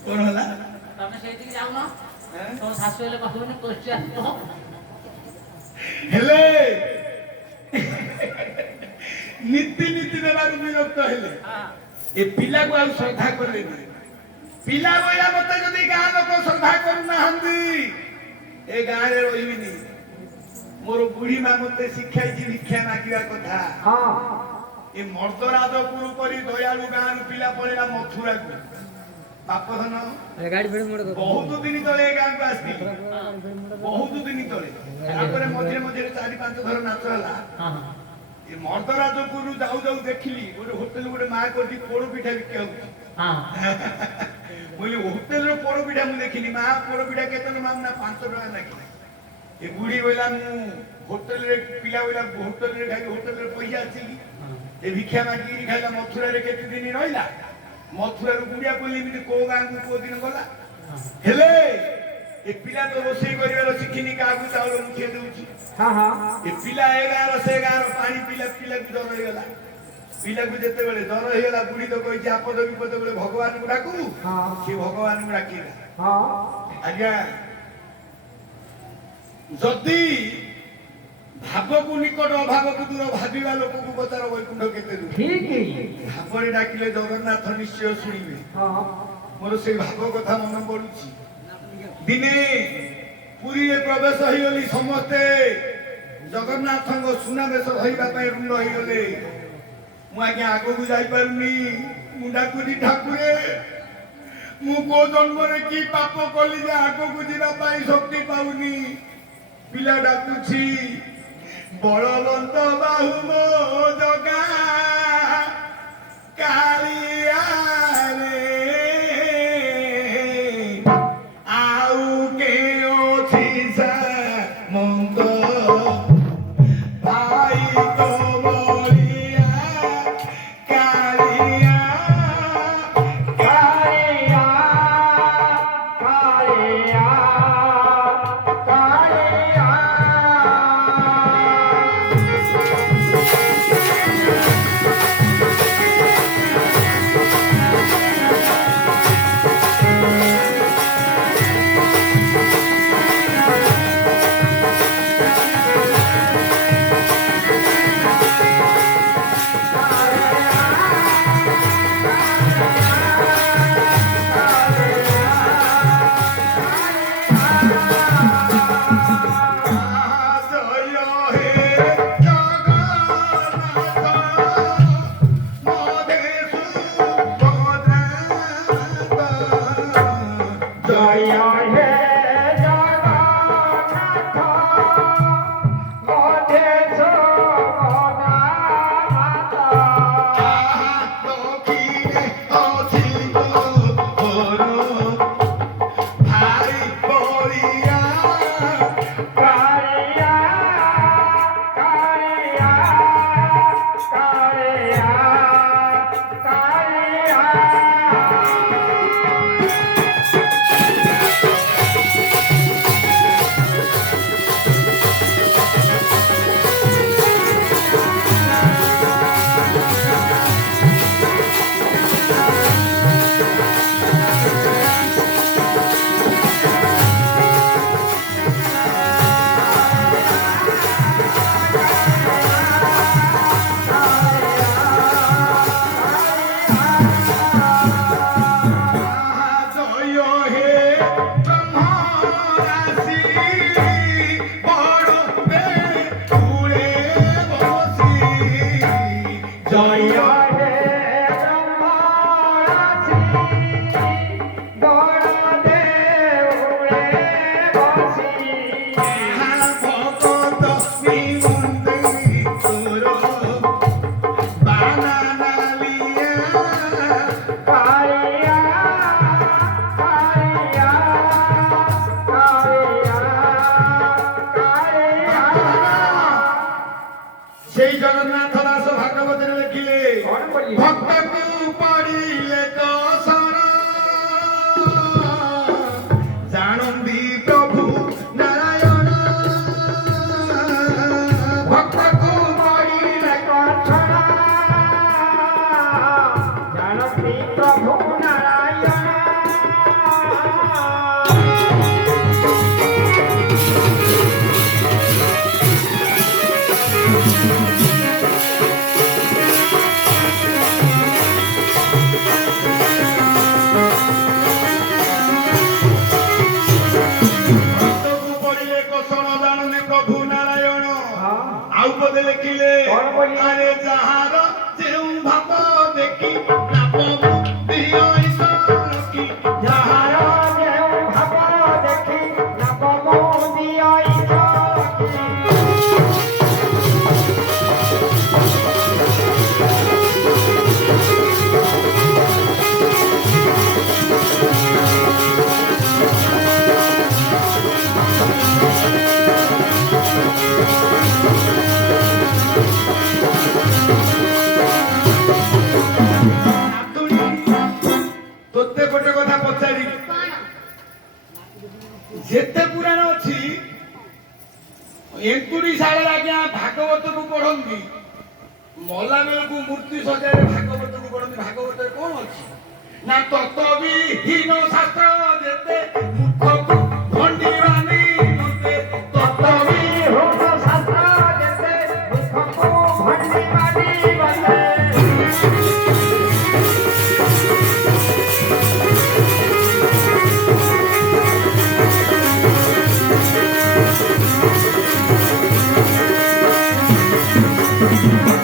କଣ ହେଲା ତମେ ସେଇଠିକି ଯାଉନ ତମ ଶାଶୁ ହେଲେ କହିବନି କୋଷ୍ଠି ଆସିବ ହେଲେ ନୀତି ନୀତି ଦେବାକୁ ବିରକ୍ତ ହେଲେ ଏ ପିଲାକୁ ଆଉ ଶ୍ରଦ୍ଧା କଲେନି ପିଲା କହିଲା ମତେ ଯଦି ଗାଁ ଲୋକ ଶ୍ରଦ୍ଧା କରୁନାହାନ୍ତି ଏ ଗାଁରେ ରହିବିନି ମୋର ବୁଢୀ ମା ମତେ ଶିଖାଇଛି ଭିକ୍ଷା ମାଗିବା କଥା ଏ ମର୍ଦ୍ଦରାଜପୁର ପରି ଦୟାଳୁ ଗାଁରୁ ପିଲା ପଳେଇଲା ମଥୁରାକୁ ବାପ ଧନ ବହୁତ ଦିନ ତଳେ ଏ ଗାଁକୁ ଆସିଥିଲି ବହୁତ ଦିନ ତଳେ ତାପରେ ମଝିରେ ମଝିରେ 4-5 ଥର ନାଚ ହେଲା ଏ ମର୍ଦ୍ଦରାଜପୁରରୁ ଯାଉ ଯାଉ ଦେଖିଲି ଗୋଟେ ହୋଟେଲ ଗୋଟେ ମା କରିଛି ପୋଡ ପିଠା ବିକା ହଉଛି ବୋଇଲେ ହୋଟେଲର ପୋଡ ପିଠା ମୁଁ ଦେଖିନି ମା ପୋଡ ପିଠା କେତେ ମା ନା 5 ଟଙ୍କା ଲାଗିଲା ଏ ବୁଢୀ କହିଲା ମୁଁ ହୋଟେଲରେ ପିଲା କହିଲା ହୋଟେଲରେ ଖାଇବି ହୋଟେଲରେ ପଇସା ଅଛି କି ଏ ଭିକ୍ଷା ମାଗିକି ଖାଇଲା ମଥୁରାରେ କେତେ ଦିନ ରହିଲା ମଥୁରାରୁ ବୁଢିଆ ପଇଲେ ଏମିତି କୋଉ ଗାଁକୁ କୋଉ ଦିନ ଗଲା ହେଲେ ଏ ପିଲା ତ ରୋଷେଇ କରିବାର ଶିଖିନି କାହାକୁ ଚାଉଳ ମୁଠିଏ ଦଉଛି ଏ ପିଲା ଏ ଗାଁର ସେ ଗାଁର ପାଣି ପିଲାକୁ ଜର ହେଇଗଲା ପିଲାକୁ ଯେତେବେଳେ ଜର ହେଇଗଲା ବୁଢୀ ତ କହିଛି ଆପଦ ବିପଦ ବେଳେ ଭଗବାନଙ୍କୁ ଡାକୁ ସେ ଭଗବାନଙ୍କୁ ଡାକିଲା ଆଜ୍ଞା ଯଦି ଭାବକୁ ନିକଟ ଅଭାବକୁ ଦୂର ଭାବିବା ଲୋକକୁ ପଚାର ବୈକୁଣ୍ଠ କେତେ ଦୂର ଭାବରେ ଡାକିଲେ ଜଗନ୍ନାଥ ନିଶ୍ଚୟ ଶୁଣିବେ ମୋର ସେଇ ଭାବ କଥା ମନେ ପଡୁଛି ଦିନେ ପୁରୀରେ ପ୍ରବେଶ ହେଇଗଲି ସମସ୍ତେ ଜଗନ୍ନାଥଙ୍କ ସୁନାବେଶ ଧରିବା ପାଇଁ ରୁଣ୍ଡ ହେଇଗଲେ ମୁଁ ଆଜ୍ଞା ଆଗକୁ ଯାଇପାରୁନି ମୁଁ ଡାକୁଛି ଠାକୁରେ ମୁଁ କୋଉ ଜନ୍ମରେ କି ପାପ କଲି ଯେ ଆଗକୁ ଯିବା ପାଇଁ ଶକ୍ତି ପାଉନି ପିଲା ଡାକୁଛି ବଳବନ୍ତ ବାହୁ ମୋ ଜଗା କାଳିଆ ରେ ଆଉ କେ ଅଛି ସା ମନ୍ତ ଭାଇ ତ ବଳିଆ କାଳିଆ କାଳିଆ କାଳିଆ କାଳିଆ ପଦେ ଲେଖିଲେ କଣ ବୋଲି? ଆରେ ଯାହାର ଯେଉଁ ଭାବ ଦେଖି ନାମ ମୁକ୍ତି ଐଶ୍ୱରଖି ଯାହାର ଯେଉଁ ଭାବ ଦେଖି ନବ ମୁଦି ଐଶ୍ୱରଖି। ନାତୁଣୀ ତୋତେ ଗୋଟେ କଥା ପଚାରିବି କଣ? ଯେତେ ପୁରାଣ ଅଛି ଏନ୍ତୁଡ଼ି ଶାଳରେ ଆଜ୍ଞା ଭାଗବତକୁ ପଢନ୍ତି ମଲା ବେଳକୁ ମୂର୍ତ୍ତି ସଜାରେ ଭାଗବତକୁ ପଢନ୍ତି ଭାଗବତରେ କଣ ଅଛି ନା ତତ୍ତ୍ୱବିହୀନ ଶାସ୍ତ୍ର ଯେତେ ମୂର୍ଖକୁ ଭଣ୍ଡି ବାନି ନୋଟେ ତତ୍ତ୍ୱବିହୀନ ଶାସ୍ତ୍ର ଯେତେ ମୂର୍ଖକୁ ଭଣ୍ଡି ମାଡ଼ି ବସେ।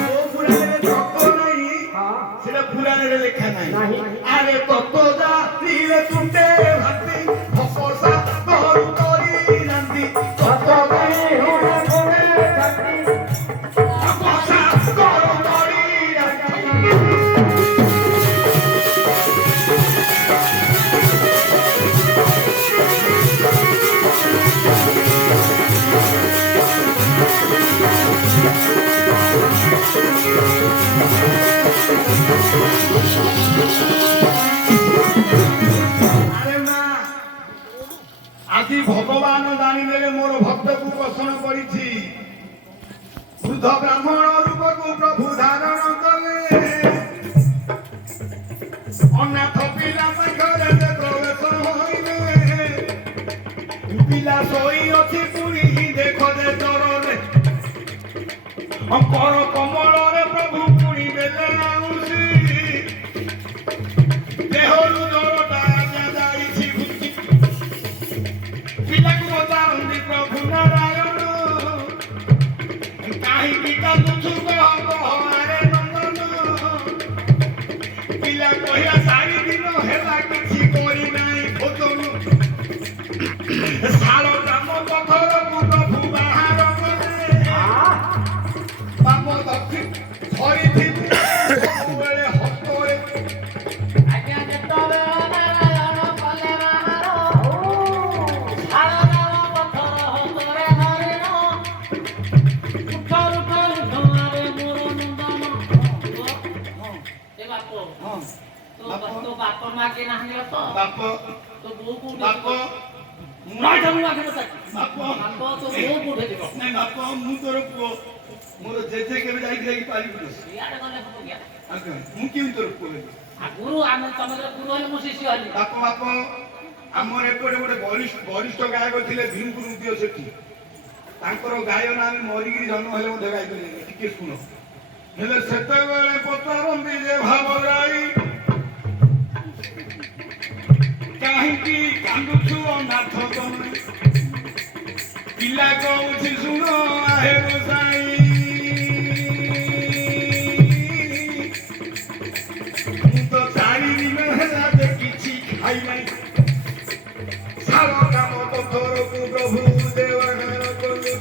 ଓ ପୁରାଣରେ ତତ୍ତ୍ୱ ନାହିଁ ହଁ। ସେଟା ପୁରାଣରେ ଲେଖା ନାହିଁ। ନାହିଁ ଆରେ ତତ୍ତ୍ୱ ଜାତିରେ ତୁଣ୍ଡେ ଭାତି ଭପସା କରୁ କରି ନାନ୍ତି ତତ୍ତ୍ୱବିହୀନ ଗୁଣେ ଜାତି ଭପସା କରୁ କରି ନାନ୍ତି ଆରେ ମା ଆଜି ଭଗବାନ ଜାଣିନେଲେ ମୋର ଭକ୍ତକୁ ପସନ୍ଦ କରିଛି ବୃଦ୍ଧ ବ୍ରାହ୍ମଣ ରୂପକୁ ପ୍ରଭୁ ଧାରଣ କଲେ ଅନାଥ ପିଲା ପାଖରେ ଯେ ପ୍ରବେଶ ହୋଇଲେ ପିଲା ଶୋଇ ଅଛି ପୁରୀ ଦେଖ ଯେ ଜ୍ୱରରେ ଅଙ୍କର କମଳରେ ପ୍ରଭୁ ପୁଣି ଦେଲେ ଆଉସି ଦେହରୁ ଜ୍ୱରଟା ଆଜ୍ଞା ଯାଇଛି ଭୁତି ପିଲାକୁ ବଚାରନ୍ତି ପ୍ରଭୁ ନାରାୟଣ କାହିଁକି କାନ୍ଦୁଛୁ କହ କହ ଆରେ ନନ୍ଦନ ପିଲା କହିଲା 4 ଦିନ ହେଲା କିଛି କରିନାହିଁ ଭୋଜନ ଶାଳ ଗ୍ରାମ ପଥରକୁ ପ୍ରଭୁ ବାହାର କଲେ ବାମ ଦକ୍ଷିଣ ଧରିଥିବୁ ସବୁବେଳେ ହସ୍ତରେ ଆଜ୍ଞା ଯେତେବେଳେ ନାରାୟଣ କଲେ ବାହାର ଶାଳ ଗ୍ରାମ ପଥର ହତରେ ଧରିଣ ଉଠ ଧୂଆଁରେ ମୋର ନନ୍ଦନ। ଏ ବାପ ହଁ ତୋ ବାପ ମା କିଏ ନାହାନ୍ତି ବାପ ବାପ ତୋ ବୋଉ କୋଉଠି ବାପ ନାଇଁ ତୋ ଆଖି ବତା ବାପ ବାପ ତୋ ବୋଉ କୋଉଠି ଥିବ ନାଇଁ ବାପ ମୁଁ ତୋର ପୁଅ ମୋର ଜେଜେ କେବେ ଯାଇକି ଯାଇକି ପାରିବୁନି ଇଆଡେ ଗଲେ ହବ କି ଆଜ୍ଞା ମୁଁ କେମିତି ତୋର ପୁଅ ହେବି ଗୁରୁ ଆମେ ତମେ ଗୁରୁ ହେଲେ ମୁଁ ଶିଷ୍ୟ ହେଲି ବାପ ବାପ ଆମର ଏପଟେ ଗୋଟେ ବରିଷ୍ଠ ଗାୟକ ଥିଲେ ଭୀମପୁର ଦିଅ ସେଠି ତାଙ୍କର ଗାୟନ ଆମେ ମରିକିରି ଜନ୍ମ ହେଲେ ମଧ୍ୟ ଗାଇପାରିଲେନି ଟିକେ ଶୁଣ ହେଲେ ସେତେବେଳେ ପଚାରନ୍ତି ଯେ ଭାବରାଇ କାହିଁକି କାନ୍ଦୁଛୁ ଅନାଥ ତମେ ପିଲା କହୁଛି ଶୁଣ ଆହେ ଗୋସାଇ ମୁଁ ତ 4 ଦିନ ହେଲା ଯେ କିଛି ଖାଇ ନାହିଁ ଶାଳ ଗ୍ରାମ ପଥରକୁ ପ୍ରଭୁ ଦେବାଘର କଲେ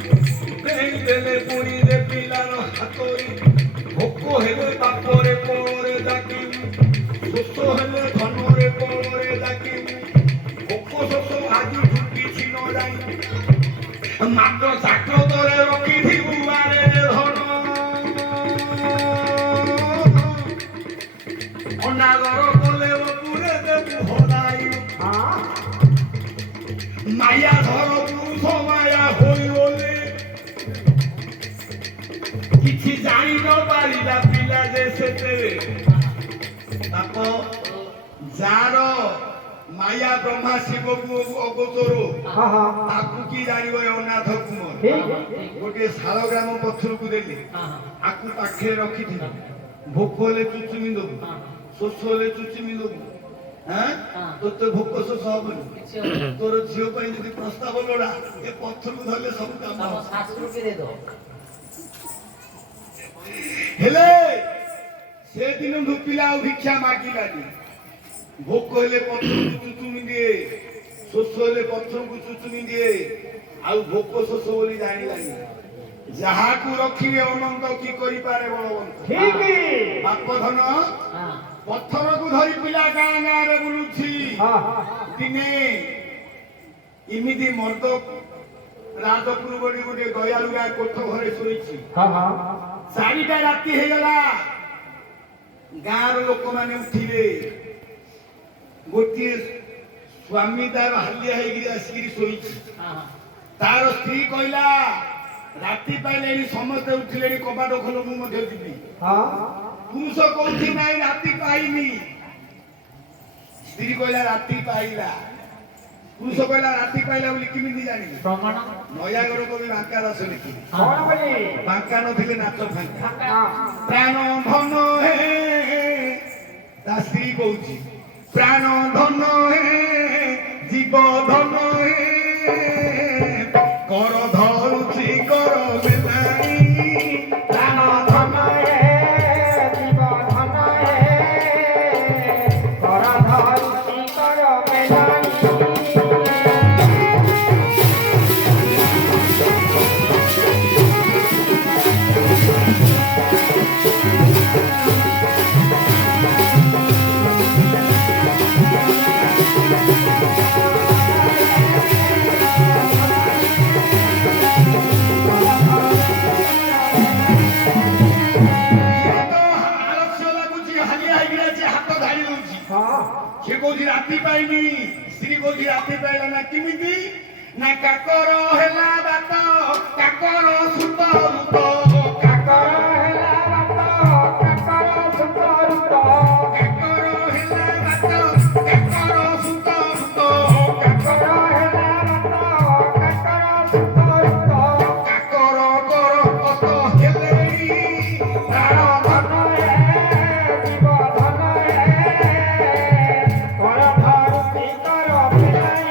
ଦେଲେ ପୁଣି ଯେ ପିଲାର ହାତରେ ଭୋକ ହେଲେ ବାପରେ ପରେ ଡାକିବୁ ଶୋଷ ହେଲେ ଧନରେ ପରେ ଡାକିବୁ ଭୋକ ଶୋଷ ଆଜିଠୁ କିଛି ନ ଯାଇ ମାତ୍ର ଚାକ୍ରତରେ ରଖିଥିବୁ ଆରେ ଧନ ଅନାଦର କଲେ ପୁରେ ଦେବୁ ହରାଇ ମାୟା ଧର ପୁରୁଷ ମାୟା ହୋଇଗଲେ କିଛି ଜାଣି ନ ପାରିଲା ପିଲା ଯେ ସେତେବେଳେ ବାପ ଯାର ମାୟା ବ୍ରହ୍ମା ଶିବକୁ ଅଗୋଚର ତାକୁ କି ଜାଣିବ ଏ ଅନାଥ କୁମାର ଗୋଟିଏ ଶାଳ ଗ୍ରାମ ପଥରକୁ ଦେଲି ଆକୁ ପାଖରେ ରଖିଥିଲି ଭୋକ ହେଲେ ଚୁଚୁମି ଦବୁ ଶୋଷ ହେଲେ ଚୁଚୁମି ଦବୁ ତୋତେ ଭୋକ ଶୋଷ ହବନି ତୋର ଝିଅ ପାଇଁ ଯଦି ପ୍ରସ୍ତାବ ଲୋଡ଼ା ଏ ପଥରକୁ ଧରିଲେ ସବୁ କାମ ତମ ଶାଶୁକୁ କି ଦେଇଦବ ହେଲେ ସେଦିନଠୁ ପିଲା ଆଉ ଭିକ୍ଷା ମାଗିଲାନି। ଭୋକ ହେଲେ ପଥରକୁ ଚୁଚୁମି ଦିଏ, ଶୋଷ ହେଲେ ପଥରକୁ ଚୁଚୁମି ଦିଏ, ଆଉ ଭୋକ ଶୋଷ ବୋଲି ଜାଣିଲାନି। ଯାହାକୁ ରଖିବେ ଅନନ୍ତ କି କରିପାରେ ବଳବନ୍ତ। ଠିକ ବାପ ଧନ ହଁ ପଥରକୁ ଧରି ପିଲା ଗାଁ ଗାଁରେ ବୁଲୁଛି। ହଁ ଦିନେ ଏମିତି ମର୍ଦ୍ଦ ରାଜପୁର ବୋଲି ଗୋଟେ ଦୟାଳୁଆ କୋଠ ଘରେ ଶୋଇଛି। ହଁ ହଁ 4ଟା ରାତି ହେଇଗଲା। ଗାଁର ଲୋକମାନେ ଉଠିଲେ। ଗୋଟିଏ ସ୍ୱାମୀ ତାର ହାଲିଆ ହେଇକି ଆସିକି ଶୋଇଛି। ହଁ ତାର ସ୍ତ୍ରୀ କହିଲା ରାତି ପାଇଲେଣି, ସମସ୍ତେ ଉଠିଲେଣି, କବାଟ ଖୋଲ, ମୁଁ ମଧ୍ୟ ଯିବି। ହଁ ପୁରୁଷ କହୁଛି ନାଇଁ ରାତି ପାଇନି। ସ୍ତ୍ରୀ କହିଲା ରାତି ପାଇଲା। ପୁରୁଷ କହିଲା ରାତି ପାଇଲା ବୋଲି କେମିତି ଜାଣିବି? ପ୍ରମାଣ ନୟାଗଡ଼ କବି ବାଙ୍କା ଦାସ ଲେଖିଲେ। କଣ ବୋଲି ବାଙ୍କା ନଥିଲେ ନାଚ ଫାଙ୍କା। ହଁ ପ୍ରାଣ ଧନ ହେ, ତା ସ୍ତ୍ରୀ କହୁଛି ପ୍ରାଣ ଧନ ହେ, ଜୀବ ଧନ ହେ, କର ଧରୁଛି କର ବେଲାଇ। ପ୍ରାଣ ଧନ ହେ ଜୀବ ଧନ ହେ କର ଧରୁଛି କର ବେଲାଇ। ଆଳସ୍ୟ ଲାଗୁଛି, ହାଲିଆ ହେଇକି ଅଛି, ହାତ ଧାଡ଼ି ଦଉଛି। ହଁ ସେ କହୁଛି ରାତି ପାଇନି। ସ୍ତ୍ରୀ କହୁଛି ରାତି ପାଇଲା ନା କେମିତି? ନା କାକର ହେଲା ବାଟ, କାକର ସୁତ ରୂପ, କାକର ହେଲା ବାଟ କାକର ସୁତ ରୂପ। କାକର ହେଲା ବାଟ, କାକର ସୁତ ରୂପ, କାକର ହେଲା ବାଟ କାକର ସୁତ ରୂପ। କାକର କର କତ ହେଲେଣି, ପ୍ରାଣ ଧନ ହେ ଜୀବ ଧନ ହେ କର ଧରୁଛି କର ବେଲାଇ।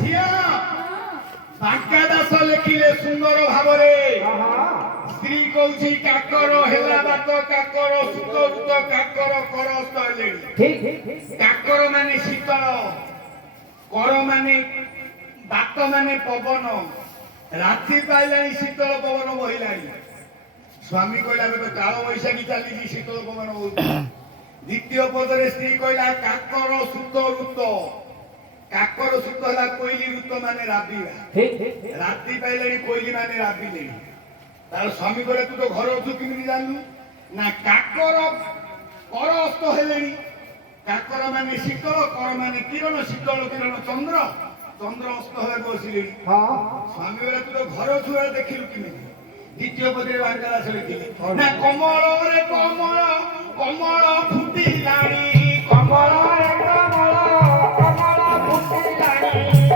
ଝିଅ ବାଙ୍କା ଦାସ ଲେଖିଲେ ସୁନ୍ଦର ଭାବରେ। ସ୍ତ୍ରୀ କହୁଛି କାକର ହେଲା ବାଟ, କାକର ସୁତ ରୂପ, କାକର କରସ୍ତ ହେଲେଣି। ଠିକ ଠିକ କାକର ମାନେ ଶୀତଳ, କର ମାନେ ବାଟ ମାନେ ପବନ। ରାତି ପାଇଲାଣି, ଶୀତଳ ପବନ ବହିଲାଣି। ସ୍ୱାମୀ କହିଲା ଏବେ ତ କାଳ ବୈଶାଖୀ ଚାଲିଛି, ଶୀତଳ ପବନ ହଉଛି। ଦ୍ୱିତୀୟ ପଦରେ ସ୍ତ୍ରୀ କହିଲା କାକର ସୁତ ଋତ। କାକର ସୁତ ହେଲା କୋଇଲି, ଋତ ମାନେ ରାବିବା। ଠିକ ଠିକ ରାତି ପାଇଲାଣି, କୋଇଲି ମାନେ ରାବିଲେଣି। ତାର ସ୍ୱାମୀ କହିଲା ତୁ ତ ଘର ଅଛୁ, କେମିତି ଜାଣିଲୁ? ନା କାକର କର ଅସ୍ତ ହେଲେଣି। କାକର ମାନେ ଶୀତଳ, କର ମାନେ କିରଣ, ଶୀତଳ କିରଣ ଚନ୍ଦ୍ର, ଚନ୍ଦ୍ର ଅସ୍ତ ହେବାକୁ ବସିଲେଣି। ହଁ ସ୍ୱାମୀ କହିଲା ତୁ ତ ଘର ଅଛୁ, ଦେଖିଲୁ କେମିତି? ଦ୍ୱିତୀୟ ପଦରେ ବାଙ୍କା ଦାସ ଲେଖିଲେ ନା କମଳରେ କମଳ, କମଳ ଫୁଟିଲାଣି, କମଳରେ କମଳ କମଳ ଫୁଟିଲାଣି।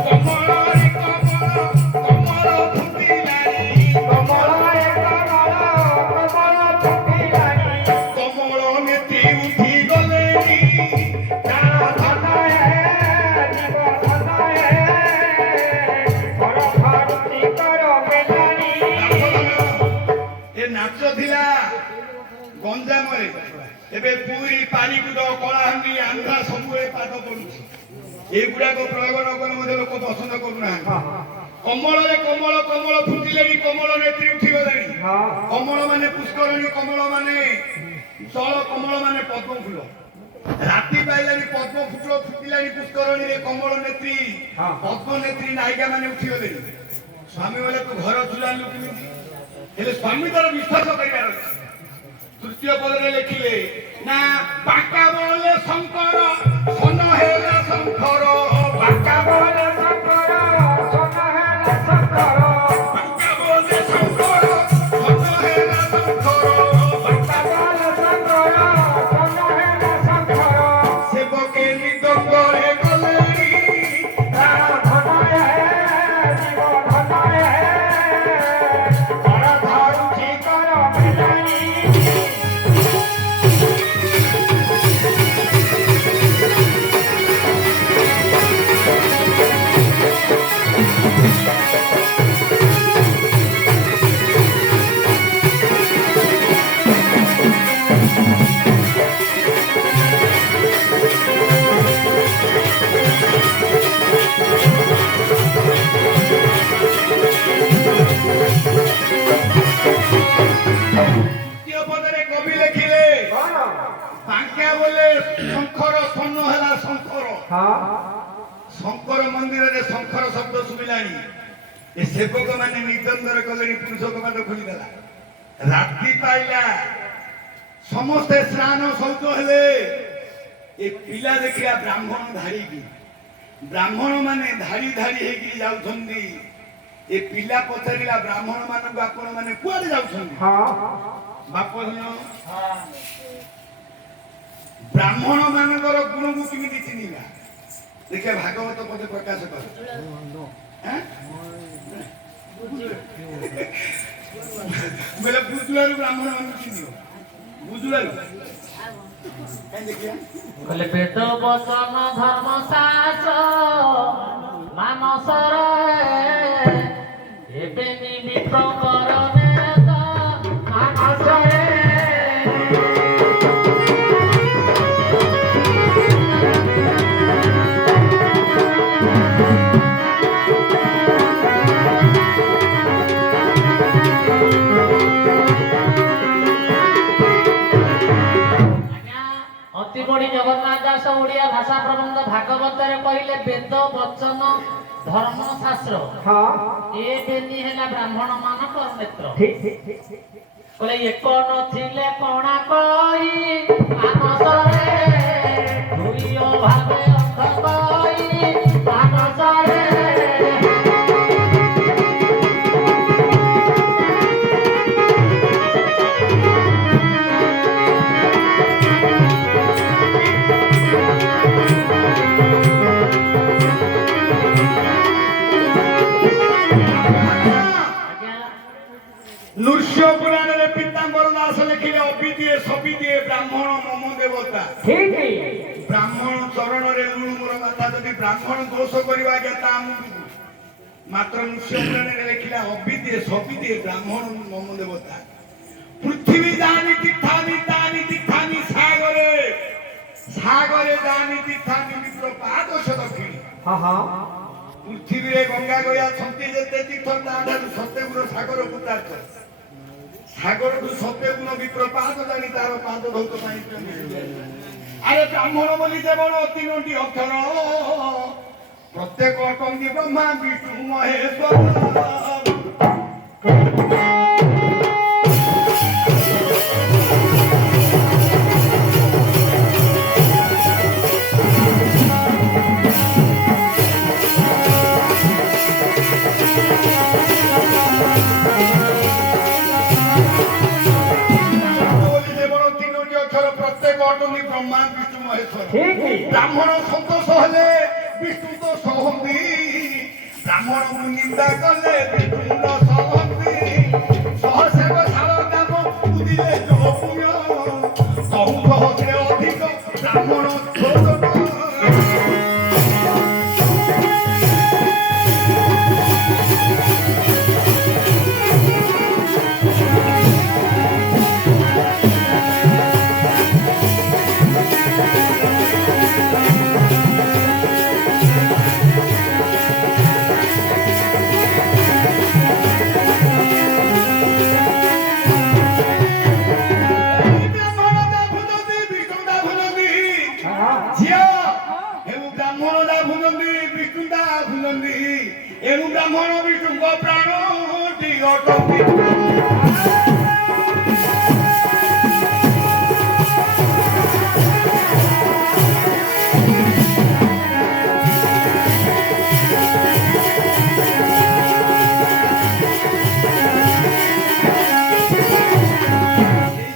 କମଳରେ କମଳ, କମଳ ଫୁଟିଲାଣି, କମଳରେ କମଳ କମଳ ଫୁଟିଲାଣି। କମଳ ନେତି ଉଠି ଗଲେଣି। ପ୍ରାଣ ଧନ ହେ ଜୀବ ଧନ ହେ କର ଧରୁଛି କର ବେଲାଇ। ଏ ନାଚ ଥିଲା ଗଞ୍ଜାମରେ, ଏବେ ପୁରୀ, ପାରିକୁଦ, କଳାହାଣ୍ଡି, ଆନ୍ଧ୍ରା ସବୁବେଳେ ପାଦ ପଡୁଛି। ଏଗୁଡାକ ପ୍ରୟୋଗ ନ କଲେ ମଧ୍ୟ ଲୋକ ପସନ୍ଦ କରୁନାହାନ୍ତି। କମଳରେ କମଳ, କମଳ ଫୁଟିଲେଣି, କମଳ ନେତ୍ରୀ ଉଠିଗଲେଣି। କମଳ ମାନେ ପୁଷ୍କରଣୀ, କମଳ ମାନେ ଚଳ, କମଳ ମାନେ ପଦ୍ମ ଫୁଲ। ରାତି ପାଇଲାଣି, ପଦ୍ମ ଫୁଲ ଫୁଟିଲାଣି ପୁଷ୍କରଣୀରେ, କମଳ ନେତ୍ରୀ, ପଦ୍ମ ନେତ୍ରୀ ନାୟିକା ମାନେ ଉଠିଗଲେଣି। ସ୍ୱାମୀ କହିଲେ ତୁ ଘର ଅଛୁ, ଜାଣିଲୁ କେମିତି? ହେଲେ ସ୍ୱାମୀ ତାର ବିଶ୍ୱାସ କରିବାର ଅଛି। ତୃତୀୟ ପଦରେ ଲେଖିଲେ ନା ବାଙ୍କା ବୋଲେ ଶଙ୍କର, ସନ ହେଲା ଶଙ୍କର, ବାଙ୍କା ବୋଲେ ଶଙ୍କର ସନ ହେଲା ଶଙ୍କର। ବାଙ୍କା ବୋଲେ ଶଙ୍କର, ସନ ହେଲା ଶଙ୍କର, ବାଙ୍କା ବୋଲେ ଶଙ୍କର ସନ ହେଲା ଶଙ୍କର। କହିଲେ ଶଙ୍ଖର ସ୍ୱର୍ଣ୍ଣ ହେଲା ଶଙ୍ଖର। ହଁ ଶଙ୍କର ମନ୍ଦିରରେ ଶଙ୍ଖର ଶବ୍ଦ ଶୁଭିଲାଣି। ଏ ସେବକ ମାନେ ନିର୍ଦ୍ଦନ୍ଦରେ କଲେଣି, ପୁରୁଷ କବାଟ ଖୋଲିଦେଲା। ରାତି ପାଇଲା, ସମସ୍ତେ ସ୍ନାନ ଶୌଚ ହେଲେ। ଏ ପିଲା ଦେଖିଲା ବ୍ରାହ୍ମଣ ଧାଡ଼ିକି, ବ୍ରାହ୍ମଣ ମାନେ ଧାଡ଼ି ଧାଡ଼ି ହେଇକି ଯାଉଛନ୍ତି। ଏ ପିଲା ପଚାରିଲା ବ୍ରାହ୍ମଣ ମାନଙ୍କୁ, ଆପଣ ମାନେ କୁଆଡେ ଯାଉଛନ୍ତି? ହଁ ବାପ ଝିଅ ବ୍ରାହ୍ମଣ ମାନଙ୍କର ଗୁଣକୁ କେମିତି ଚିହ୍ନିବା? ଦେଖିବା ଭାଗବତ ପଦେ ପ୍ରକାଶ କର। ଆଁ? ବୋଲେ ବୁଜୁଳାରୁ ବ୍ରାହ୍ମଣ ମାନଙ୍କୁ ଚିହ୍ନିବ, ବୁଜୁଳାରୁ କାଇଁ ଦେଖିବା? କହିଲେ ବେଦ ବଚନ ଧର୍ମ ଶାସ୍ତ୍ର ମାନସର ଏବେ ନିମିତ୍ତ କରନେ ମାନସରେ। ଅତି ବଢି ଜଗନ୍ନାଥ ଦାସ ଓଡ଼ିଆ ଭାଷା ପ୍ରବନ୍ଧ ଭାଗବତରେ କହିଲେ ବେଦ ବଚନ ଧର୍ମ ଶାସ୍ତ୍ର ହଁ ଏ ବେନି ହେଲା ବ୍ରାହ୍ମଣ ମାନଙ୍କର ନେତ୍ର। ଠିକ ଠିକ ଠିକ କହିଲେ ଏକ ନଥିଲେ କଣା କହି ମାନସରେ ଦୁଇ ଭାବେ ଅର୍ଥ କହି ମାନସରେ। ନୃସିଂହ ପୁରାଣରେ ପୀତାମ୍ବର ଦାସ ଲେଖିଲେ ଅବିଦିଏ ସବିଦିଏ ବ୍ରାହ୍ମଣ ମମ ଦେବତା। ଠିକ ବ୍ରାହ୍ମଣ ଚରଣରେ ଲୁଣୁମୁର ମାଥା, ଯଦି ବ୍ରାହ୍ମଣ ଦୋଷ କରିବା ଆଜ୍ଞା ତା ମୁଣ୍ଡକୁ। ମାତ୍ର ନୃସିଂହ ପୁରାଣରେ ଲେଖିଲା ଅବିଦିଏ ସବିଦିଏ ବ୍ରାହ୍ମଣ ମମ ଦେବତା। ପୃଥିବୀ ଜାନି ତୀର୍ଥାନି ତାନି ତୀର୍ଥାନି ସାଗରେ, ସାଗରେ ଜାନି ତୀର୍ଥାନି ମିତ୍ର ପାଦଶ ଦକ୍ଷିଣୀ। ହଁ ହଁ ପୃଥିବୀରେ ଗଙ୍ଗା ଗୟା ଛନ୍ତି ଯେତେ ତୀର୍ଥ, ତାଠାରୁ ସତ୍ୟଗୁଣ ସାଗର ପୁତାର୍ଥ। ସାଗରଠୁ ସତ୍ୟଗୁଣ ବିପ୍ର ପାଦ ଜାଣି ତାର ପାଦ ଧୌତ ପାଇଁ। ଆରେ ବ୍ରାହ୍ମଣ ବୋଲି ଦେବର ତିନୋଟି ଅକ୍ଷର, ପ୍ରତ୍ୟେକ ଅଟନ୍ତି ବ୍ରହ୍ମା ବିଷ୍ଣୁ ମହେଶ୍ୱର। ব্রহ্মা বিষ্ণু মহেশ্বর। ঠিক ব্রাহ্মণ সন্তোষ হলে বিষ্ণু তো সহন্তি, ব্রাহ্মণ নিন্দা কলে বিষ্ণু তো সহন্তি। সহসেব সার নাম বুঝিলে পুণ্য, বহু সহস্রে অধিক ব্রাহ্মণ एणु ब्राह्मण विष्णु प्राण दिगटती।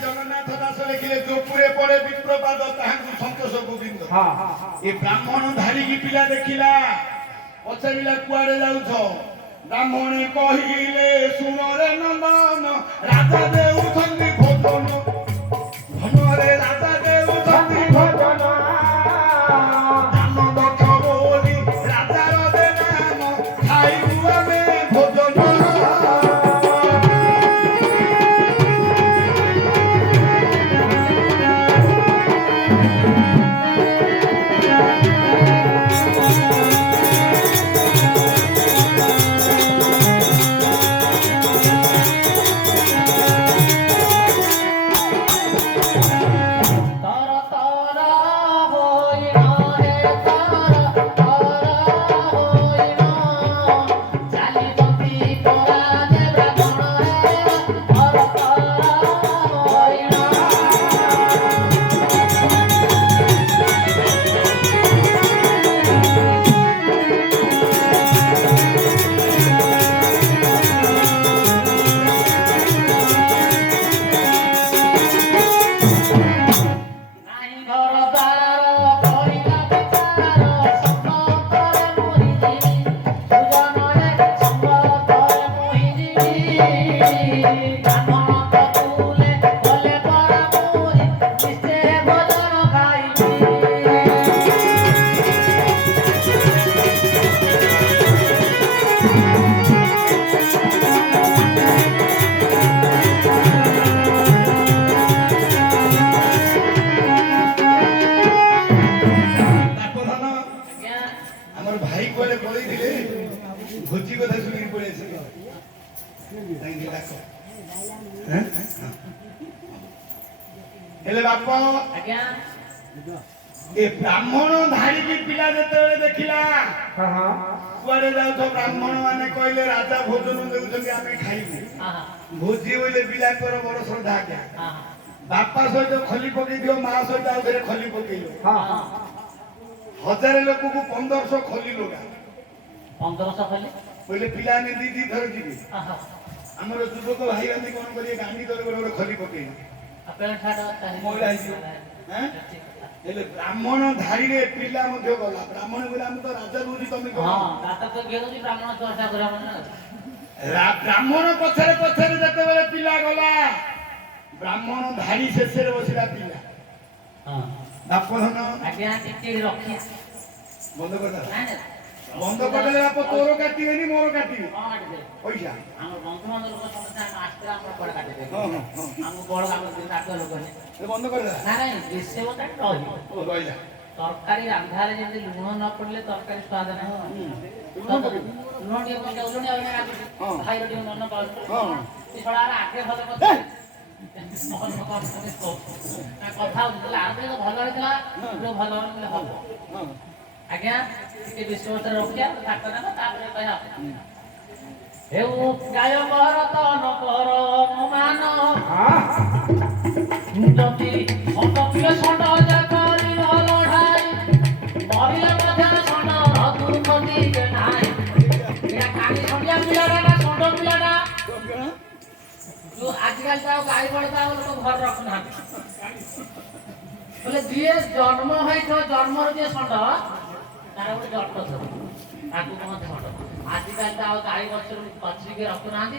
जगन्नाथ दास लिखिले जोपुरे पड़े विप्रपाद ताहाकु संतोष गोविंद। ए ब्राह्मण धारिकी पिला देखिला, पचारिला कुआडे जाउछ? ब्राह्मणे कहिले सुनरे नंदन, राजा देउछन्ति भोजन, धनरे राजा देउछन्ति भोजन। दान दक्ष बोली राजार दे नाम, खाइबु आमे भोजन। ଯାଇକି ଡାକ। ହେଲେ ବାପ ଆଜ୍ଞା ଏ ବ୍ରାହ୍ମଣ ଧାରିକି ପିଲା ଯେତେବେଳେ ଦେଖିଲା ହଁ ହଁ କୁଆଡେ ଯାଉଛ ବ୍ରାହ୍ମଣ ମାନେ କହିଲେ ରାଜା ଭୋଜନ ଦେଉଛନ୍ତି ଆମେ ଖାଇବୁ। ଆହା ଭୋଜି ବୋଇଲେ ପିଲାଙ୍କର ବଡ ଶ୍ରଦ୍ଧା ଆଜ୍ଞା। ଆହା ବାପା ସହିତ ଖଲି ପକେଇଦିଅ, ମା ସହିତ ଆଉ ଥରେ ଖଲି ପକେଇବ। ହଁ ହଜାରେ ଲୋକକୁ 1500 ଖଲି ଲଗା 1500 ଖାଲି ବୋଇଲେ ପିଲାମାନେ ଦି ଥର ଯିବେ। ଆହା ଆମର ଯୁବକ ଭାଇମାନେ କଣ କରିବେ, ଗାଣ୍ଡି ତଳେ ଗୋଟେ ଖଲି ପକେଇବେ, ଆପଣ ଛାଡ଼ ମଇଳା ହେଇଯିବ। ହେଲେ ବ୍ରାହ୍ମଣ ଧାରିରେ ପିଲା ମଧ୍ୟ ଗଲା। ବ୍ରାହ୍ମଣ ବୋଲେ ଆମେ ତ ରାଜା ରହୁଛି, ତମେ କଣ? ହଁ ଦାତା ତ ଗେଲୁଛି ବ୍ରାହ୍ମଣ ଚର୍ଚ୍ଚା କରିବା ମାନେ ବ୍ରାହ୍ମଣ ପଛରେ ପଛରେ ଯେତେବେଳେ ପିଲା ଗଲା, ବ୍ରାହ୍ମଣ ଧାଡ଼ି ଶେଷରେ ବସିଲା ପିଲା। ହଁ ବାପ ଧନ ଆଜ୍ଞା ଟିକେ ରଖି ବନ୍ଦ କରିଦେଲା। ନାଇଁ ନାଇଁ ବନ୍ଦ କରିଦେଲେ ବାପ ତୋର କାଟିବେନି, ମୋର କାଟିବେ କଣ କାଟିଦେବେ ପଇସା। ଆମର ବନ୍ଧୁବାନ୍ଧବ ଲୋକ ସମସ୍ତେ ଆମେ ଆସିଥିଲେ ଆମର କୁଆଡ଼େ କାଟିଦେବେ ହଁ ହଁ ହଁ ଆମକୁ ବଡ଼ କାମ କାଟ ଲୋକ ଏ ବନ୍ଦ କରିଦେଲା। ନା ନାଇଁ ବିଷୟ କାଟି ରହିବ ଓ ରହିଲା। ତରକାରୀ ରାନ୍ଧାରେ ଯେମିତି ଲୁଣ ନ ପଡ଼ିଲେ ତରକାରୀ ସ୍ୱାଦ ନାହିଁ ଲୁଣ ପକେଇବୁ। ଲୁଣ ଟିକେ ପକାଉଛନ୍ତି ଆଉ ଏଇନା କାଟୁଛି ହଁ। ଭାଇର ଟିକେ ମନ ପାଉଛି ହଁ। ଏ ଶଳାର ଆଗେ ଭଲ କଥା କଥା ହଉଥିଲା ଆଗେ ଭଲ ହେଇଥିଲା ଯୋଉ ଭଲ ହେଲେ ହବ ହଁ ଆଜ୍ଞା ଟିକେ ବିଶ୍ୱାସରେ ରଖିବା କାଟ ଦେବା ତାପରେ କହିବା ହେଉ ଗାୟ କର ତ ନ କର ଅନୁମାନ ଯଦି ଷଣ୍ଢ ପିଲେ ଷଣ୍ଢ ଜାକରି ଲଢ଼ାଇ ମରିଲେ ମଧ୍ୟ ଷଣ୍ଢ ଦୁର୍ଗତି ନାହିଁ ଏଇଟା କାଲି ଷଣ୍ଢିଆ ପିଲାଟା ନା ଷଣ୍ଢ ପିଲାଟା ଯୋଉ ଆଜିକାଲି ତ ଆଉ ଗାଈ ବଳଦ ଆଉ ଲୋକ ଘରେ ରଖୁନାହାନ୍ତି ବୋଲେ ଯିଏ ଜନ୍ମ ହେଇଥିବ ଜନ୍ମରୁ ଯିଏ ଷଣ୍ଢ ତାର ଗୋଟେ ଜନ୍ମ ଥିବ ତାକୁ କହନ୍ତି ଷଣ୍ଢ ଆଜିକାଲି ତ ଆଉ ଗାଈ ବଛିକି ରଖୁନାହାନ୍ତି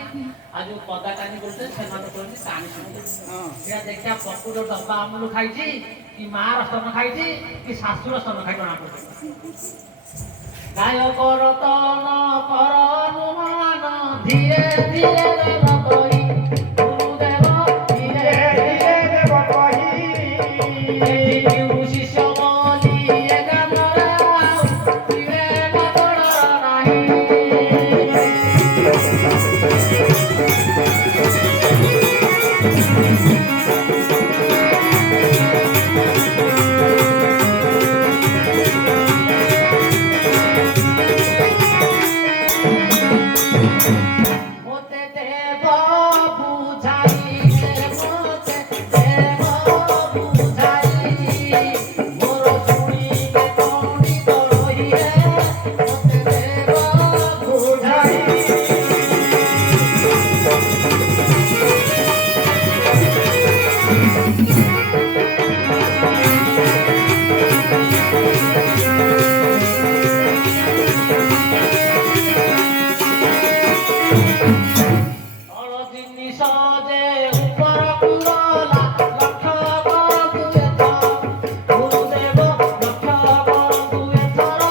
ଆଉ ଯୋଉ ପଦା କାନି କରୁଛନ୍ତି ସେମାନେ କୁହନ୍ତି କାଣି ଷଣ୍ଢ ଏଇଟା ଦେଖିବା ପ୍ରକୃତ ଡବା ଆମୁଲ ଖାଇଛି କି ମାର ସ୍ତନ ଖାଇଛି କି ଶାଶୁର ସ୍ତନ ଖାଇ ଜଣା ପଡୁଛି ଗାୟ କର ତ ନ କର ଅନୁମାନ ଧୀରେ ଧୀରେ ଦେବ କହି ଗୁରୁଦେବ ଧୀରେ ଧୀରେ ଦେବ କହି ଶିଷ୍ୟ ବୋଲି ଏକାଧରେ ଆଉ ଧୀରେ ବଦଳ ନାହିଁ ମୋତେ ଦେବ ବୁଝାଇ ମୋତେ ଦେବ ବୁଝାଇ ମୋର ଶୁଣିବେ ପଣ୍ଡିତ ରହିବେ ମୋତେ ଦେବ ବୁଝାଇ ତଳ ଜିନିଷ ଯେ ଉପରକୁ ଗଲା ଲକ୍ଷ୍ୟ କରନ୍ତୁ ଏଥର ଗୁରୁଦେବ ଲକ୍ଷ୍ୟ କରନ୍ତୁ ଏଥର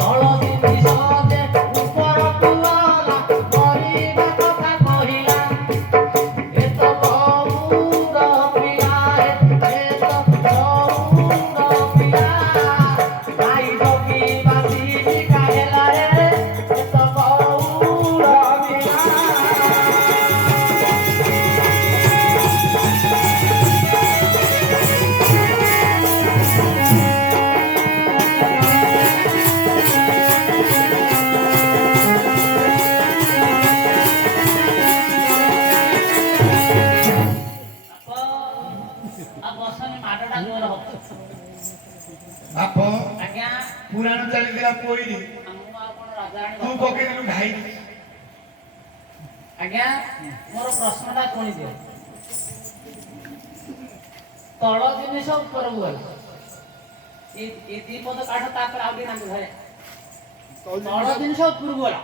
ତଳ ଜିନିଷ ଯେ ଉପରକୁ ଗଲା ମରିବା କଥା କହିଲା ଏ ତ ଗଉର ପିଲା ଏ ତ ଗଉର ପିଲା ଭାଇ ଜଗି ବାଜି କାହେଲା ରେ ଏ ତ ଗଉର ପିଲା ବସନି ମାଡ଼ଟା ଜୋର ହବ ବାପ ଆଜ୍ଞା ପୁରାଣ ଚାଲିଥିଲା ପୋଇଲି, ମୁଁ ଆଉ କଣ ରାଜାରାଣୀ ତୁ ପକେଇଦେଲୁ ଢାଇ। ଆଜ୍ଞା ମୋର ପ୍ରଶ୍ନଟା ଶୁଣିଦିଅ ତଳ ଜିନିଷ ଉପରକୁ ଗଲା ଏ ଦି ପଦ କାଢ ତାପରେ ଆଉ ଟିକେ ନାଙ୍କୁ ଘରେ ତଳ ଜିନିଷ ଉପରକୁ ଗଲା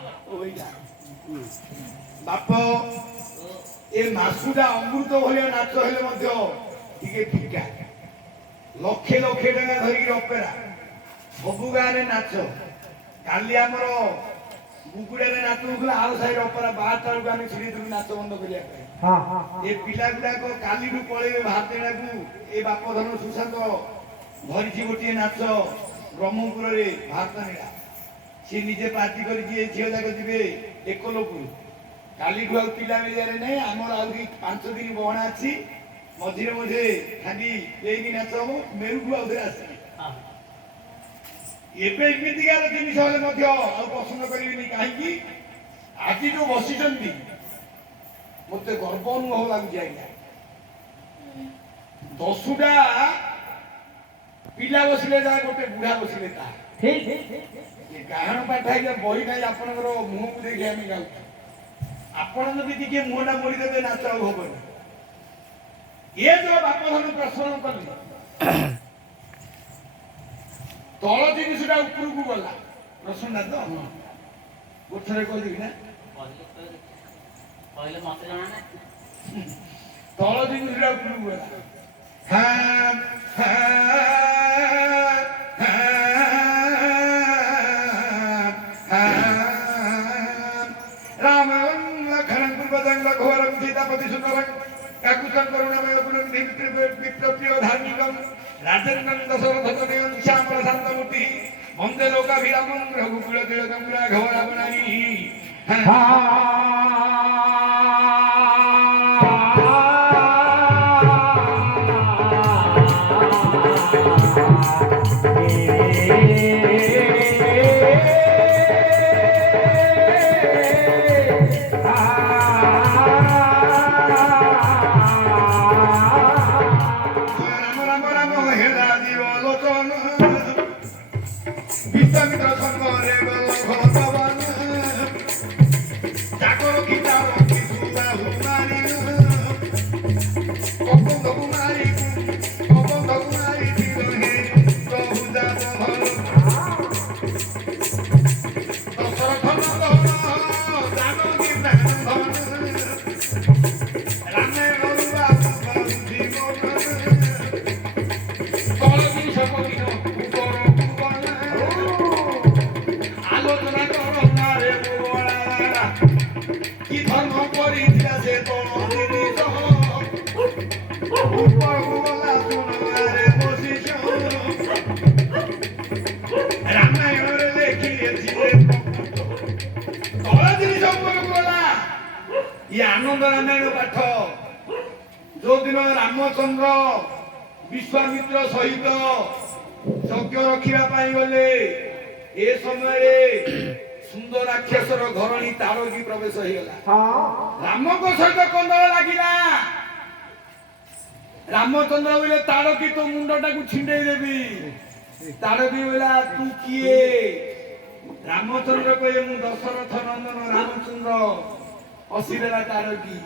ବାପ ଏ ମାସୁଟା ଅମୃତ ଭଳିଆ ନାଚ ହେଲେ ମଧ୍ୟ ଟିକେ ଫିକା। ଲକ୍ଷେ ଲକ୍ଷେ ଟଙ୍କା ଧରିକି ଅପେରା ସବୁ ଗାଁରେ ନାଚ। କାଲି ଆମର ବୁଗୁଡାରେ ନାଚ ହଉଥିଲା, ଆଉ ସାହିରେ ଅପେରା 12ଟା ବେଳକୁ ଆମେ ଛିଡେଇଥିଲୁ ନାଚ ବନ୍ଦ କରିବା ପାଇଁ। ହଁ ହଁ ଏ ପିଲା ଗୁଡାକ କାଲିଠୁ ପଳେଇବେ ଭାରତେଣାକୁ। ଏ ବାପ ଧନ ସୁଶାନ୍ତ ଧରିଛି ଗୋଟିଏ ନାଚ ବ୍ରହ୍ମପୁରରେ ଭାରତ ନୀଳା। ସିଏ ନିଜେ ପାର୍ଟି କରିକି ଏ ଝିଅ ଯାକ ଯିବେ ଏକଲୋକରୁ କାଲିଠୁ ଆଉ ପିଲା ମିଳିବାରେ ନାହିଁ। ଆମର ଆହୁରି 5 ଦିନ ବହଣା ଅଛି। ମଝିରେ ମଝିରେ ଖାଲି ଏଇନି ନାଚ ହବ, ମେରୁକୁ ଆଉ ଥରେ ଆସିବି। ଏବେ ଏମିତିକାର ଜିନିଷ ହେଲେ ମଧ୍ୟ ଆଉ ପସନ୍ଦ କରିବିନି। କାହିଁକି ଆଜି ଯୋଉ ବସିଛନ୍ତି ମତେ ଗର୍ବ ଅନୁଭବ ଲାଗୁଛି ଆଜ୍ଞା। 10ଟା ପିଲା ବସିଲେ ଯାହା ଗୋଟେ ବୁଢା ବସିଲେ ତାହା। ଗାହାଣ ପାଠ ଆଜ୍ଞା ବହି ନାହିଁ ଆପଣଙ୍କର ମୁହଁକୁ ଦେଖି ଆମେ ଗାଉଛୁ। ଆପଣ ଯଦି ଟିକେ ମୁହଁଟା ମୋଡ଼ିଦେବେ ନାଚ ଆଉ ହବନି। ଏ ଯୋଉ ବାପ ଧନ ପ୍ରଶ୍ନ କଲି ତଳ ଜିନିଷଟା ଉପରକୁ ଗଲା ପ୍ରଶ୍ନଟା ତ ଗୋଠରେ କହିଦେବି ନା କହିଲେ ମତେ ଜଣା ନାହିଁ। ତଳ ଜିନିଷଟା ଉପରକୁ ଗଲା। ହଁ ରାମ ଲକ୍ଷ୍ମଣ ପୂର୍ବଜଙ୍ଗ ଘୋର ସୀତାପତି ସୁନ୍ଦର କାକୁତଂ କରୁଣାମୟ ଗୁଣନିଧି ପ୍ରିୟ ଧାର୍ମିକ ରାଜେନ୍ଦ୍ର ଦଶରଥ ତନୟ ଶ୍ୟାମଳ ଶାନ୍ତମୂର୍ତ୍ତି ବନ୍ଦେ ଲୋକାଭିରାମଂ ରଘୁକୁଳ ତିଳକଂ ରାଘବ ରାବଣାନି। বিশ্বমিত্র সঙ্গরে গল ভগবান চাকর কি তার সুদা হুমারি অবন্ধ কুমারী দিলহে প্রভু যাত ভাল দশরথ নন্দন জানকী প্রাণধন রামে অরুবা জীবন কলকি সকলিন উপর আলোচনা করো না রে বড়া কি ধর্ম করিছিলা সে বড় জিনিস উপর বলা শোনা রে বসিস রামায়ণে লেখিয়েছিলে কলা জিনিস উপর বলা ই আনন্দ রামায়ণ পাঠ ଯୋଉଦିନ ରାମଚନ୍ଦ୍ର ବିଶ୍ୱାମିତ୍ର ସହିତ ଯଜ୍ଞ ରଖିବା ପାଇଁ ଗଲେ ଏ ସମୟରେ ସୁନ୍ଦର ରାକ୍ଷସର ଘରଣୀ ତାରକୀ ପ୍ରବେଶ ହେଇଗଲା। ରାମଙ୍କ ସହିତ କନ୍ଦଳ ଲାଗିଲା। ରାମଚନ୍ଦ୍ର କହିଲେ ତାରକୀ ତୋ ମୁଣ୍ଡଟାକୁ ଛିଣ୍ଡେଇ ଦେବି। ତାରକୀ କହିଲା ତୁ କିଏ? ରାମଚନ୍ଦ୍ର କହିଲେ ମୁଁ ଦଶରଥ ନନ୍ଦନ ରାମଚନ୍ଦ୍ର। ହସିଦେଲା ତାରକୀ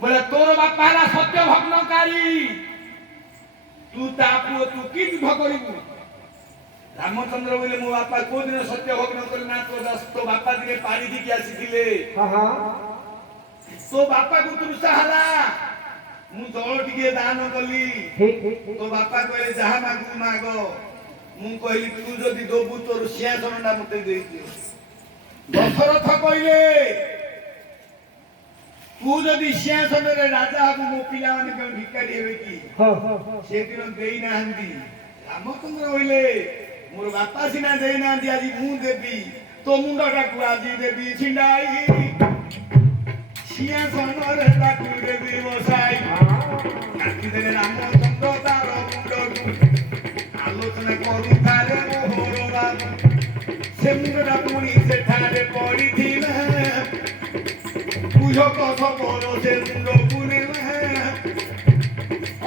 ବୋଲେ ତୋର ବାପା ହେଲା ସତ୍ୟ ଭଗ୍ନକାରୀ। ତୁ ତା ପୁଅ ତୁ କି ଯୁଦ୍ଧ କରିବୁ? ରାମଚନ୍ଦ୍ର କହିଲେ ମୋ ବାପା କୋଉଦିନ ସତ୍ୟ ଭଗ୍ନ କରି ନା ତୋ ବାପା ଦିନେ ପାଣି ଦେଇକି ଆସିଥିଲେ। ତୋ ବାପାକୁ ତୃଷା ହେଲା ମୁଁ ଜଳ ଟିକେ ଦାନ କଲି। ତୋ ବାପା କହିଲେ ଯାହା ମାଗୁ ମାଗ। ମୁଁ କହିଲି ତୁ ଯଦି ଦବୁ ତୋର ସିଂହାସନଟା ମତେ ଦେଇଦିଅ। ଦଶରଥ କହିଲେ ତୁ ଯଦି ସିଂହାସନରେ ରାଜା ହବୁ ମୋ ପିଲାମାନେ କେଉଁ ଭିକାରୀ ହେବେ କି? ସେଦିନ ଦେଇନାହାନ୍ତି। ରାମଚନ୍ଦ୍ର କହିଲେ ମୋର ବାପା ସିନା ଦେଇନାହାନ୍ତି ଆଜି ମୁଁ ଦେବି। ତୋ ମୁଣ୍ଡଟାକୁ ଆଜି ଦେବି ଛିଣ୍ଡାଇ ସିଂହାସନରେ ତାକୁ ଦେବି ବସାଇ। କାଟିଦେଲେ ରାମଚନ୍ଦ୍ର ତାର ମୁଣ୍ଡକୁ। ଆଲୋଚନା କରୁଥାରେ ମୋହର ବାବୁ ସେ ମୁଣ୍ଡଟା ପୁଣି ସେଠାରେ ପଡ଼ିଥିଲା। କୁହକ ସବର ସେ ମୁଣ୍ଡ ପୁରେଲା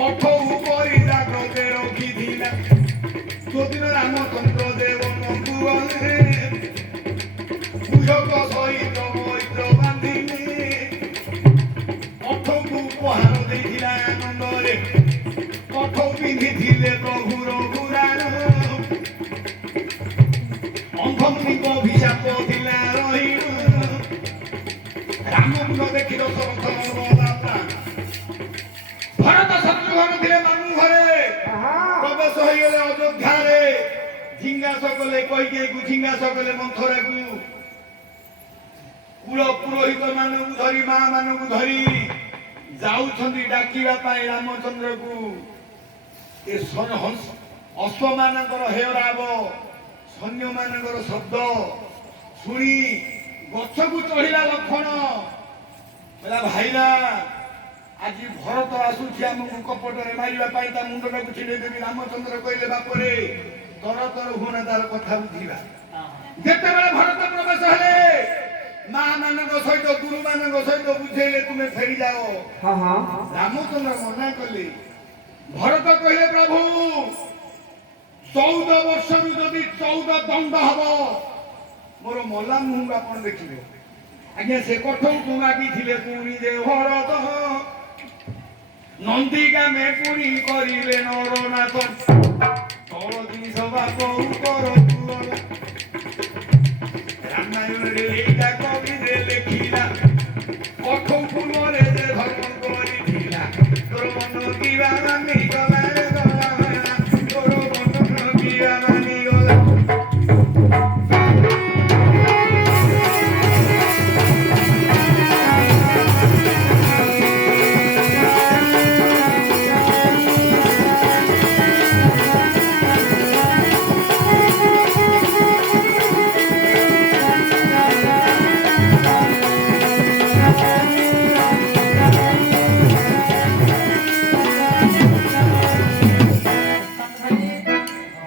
ଅଠ ଉପରେ ଜାଗ୍ରତେ ରଖିଥିଲା। ଯୋଉଦିନ ରାମଚନ୍ଦ୍ର ଦେବ ମକୁ ଗଲେ କୁହକ ସହିତ ମୈତ୍ର ବାନ୍ଧିଲେ ଅଠକୁ ଉପହାର ଦେଇଥିଲା ଆନନ୍ଦରେ। ଅଠ ପିନ୍ଧିଥିଲେ ପ୍ରଭୁର ପୁରାଣ ଅନ୍ଧମୁନିଙ୍କ ଅଭିଶାପ ଥିଲା ରହିଣ। ରାମଗୁଣ ଦେଖି ଦଶରଥ ବାପା ଭରତ ଶତ୍ରୁଘ୍ନ ଥିଲେ ମାମୁଁ ଘରେ ପ୍ରବେଶ ହେଇଗଲେ ଅଯୋଧ୍ୟାରେ। ଝିଙ୍ଗାସ କଲେ କୈକେୟୀକୁ, ଝିଙ୍ଗାସ କଲେ ମନ୍ଥରାକୁ। କୁଳ ପୁରୋହିତ ମାନଙ୍କୁ ଧରି ମା ମାନଙ୍କୁ ଧରି ଯାଉଛନ୍ତି ଡାକିବା ପାଇଁ ରାମଚନ୍ଦ୍ରକୁ। ଏ ଅଶ୍ୱମାନଙ୍କର ହେୟରାବ ସୈନ୍ୟମାନଙ୍କର ଶବ୍ଦ ଶୁଣି ଗଛକୁ ଚଢିଲା ଲକ୍ଷ୍ମଣ ହେଲା ଭାଇନା ଆଜି ଭରତ ଆସୁଛି ଆମକୁ କପଟରେ ମାରିବା ପାଇଁ ତା ମୁଣ୍ଡଟାକୁ ଛିଡ଼େଇ ଦେବି। ରାମଚନ୍ଦ୍ର କହିଲେ ବାପରେ ତର ତର ହୁଅନା ତାର କଥା ବୁଝିବା। ଯେତେବେଳେ ଭରତ ପ୍ରବେଶ ହେଲେ ମା ମାନଙ୍କ ସହିତ ଗୁରୁ ମାନଙ୍କ ସହିତ ବୁଝେଇଲେ ତୁମେ ଫେରିଯାଅ। ହଁ ହଁ ରାମଚନ୍ଦ୍ର ମନା କଲେ। ଭରତ କହିଲେ ପ୍ରଭୁ 14 ବର୍ଷରୁ ଯଦି 14 ଦଣ୍ଡ ହବ ମୋର ମଲା ମୁହଁକୁ ଆପଣ ଦେଖିବେ। ଆଜ୍ଞା ସେ କଠଉକୁ ମାଗିଥିଲେ ପୁଣି ଯେ ଭରତ ନନ୍ଦିଗାମେ ପୁଣି କରିଲେ ନରନାଥ ତଳ ଜିନିଷ ବାପ କର ରାମାୟଣରେ ଏଇଟା କବିରେ ଲେଖିଲା କଠଉ ଫୁଲରେ ଯେ ଧର୍ମ କରିଥିଲା ତୋର ମନ କିବା ମାନି ଗଲା ରେ ଗଲା ତୋର ମନ କିବା ମାନି ଗଲା।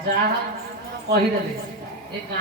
ଯାହା କହିଦେଲେ ଏ ଗାଁ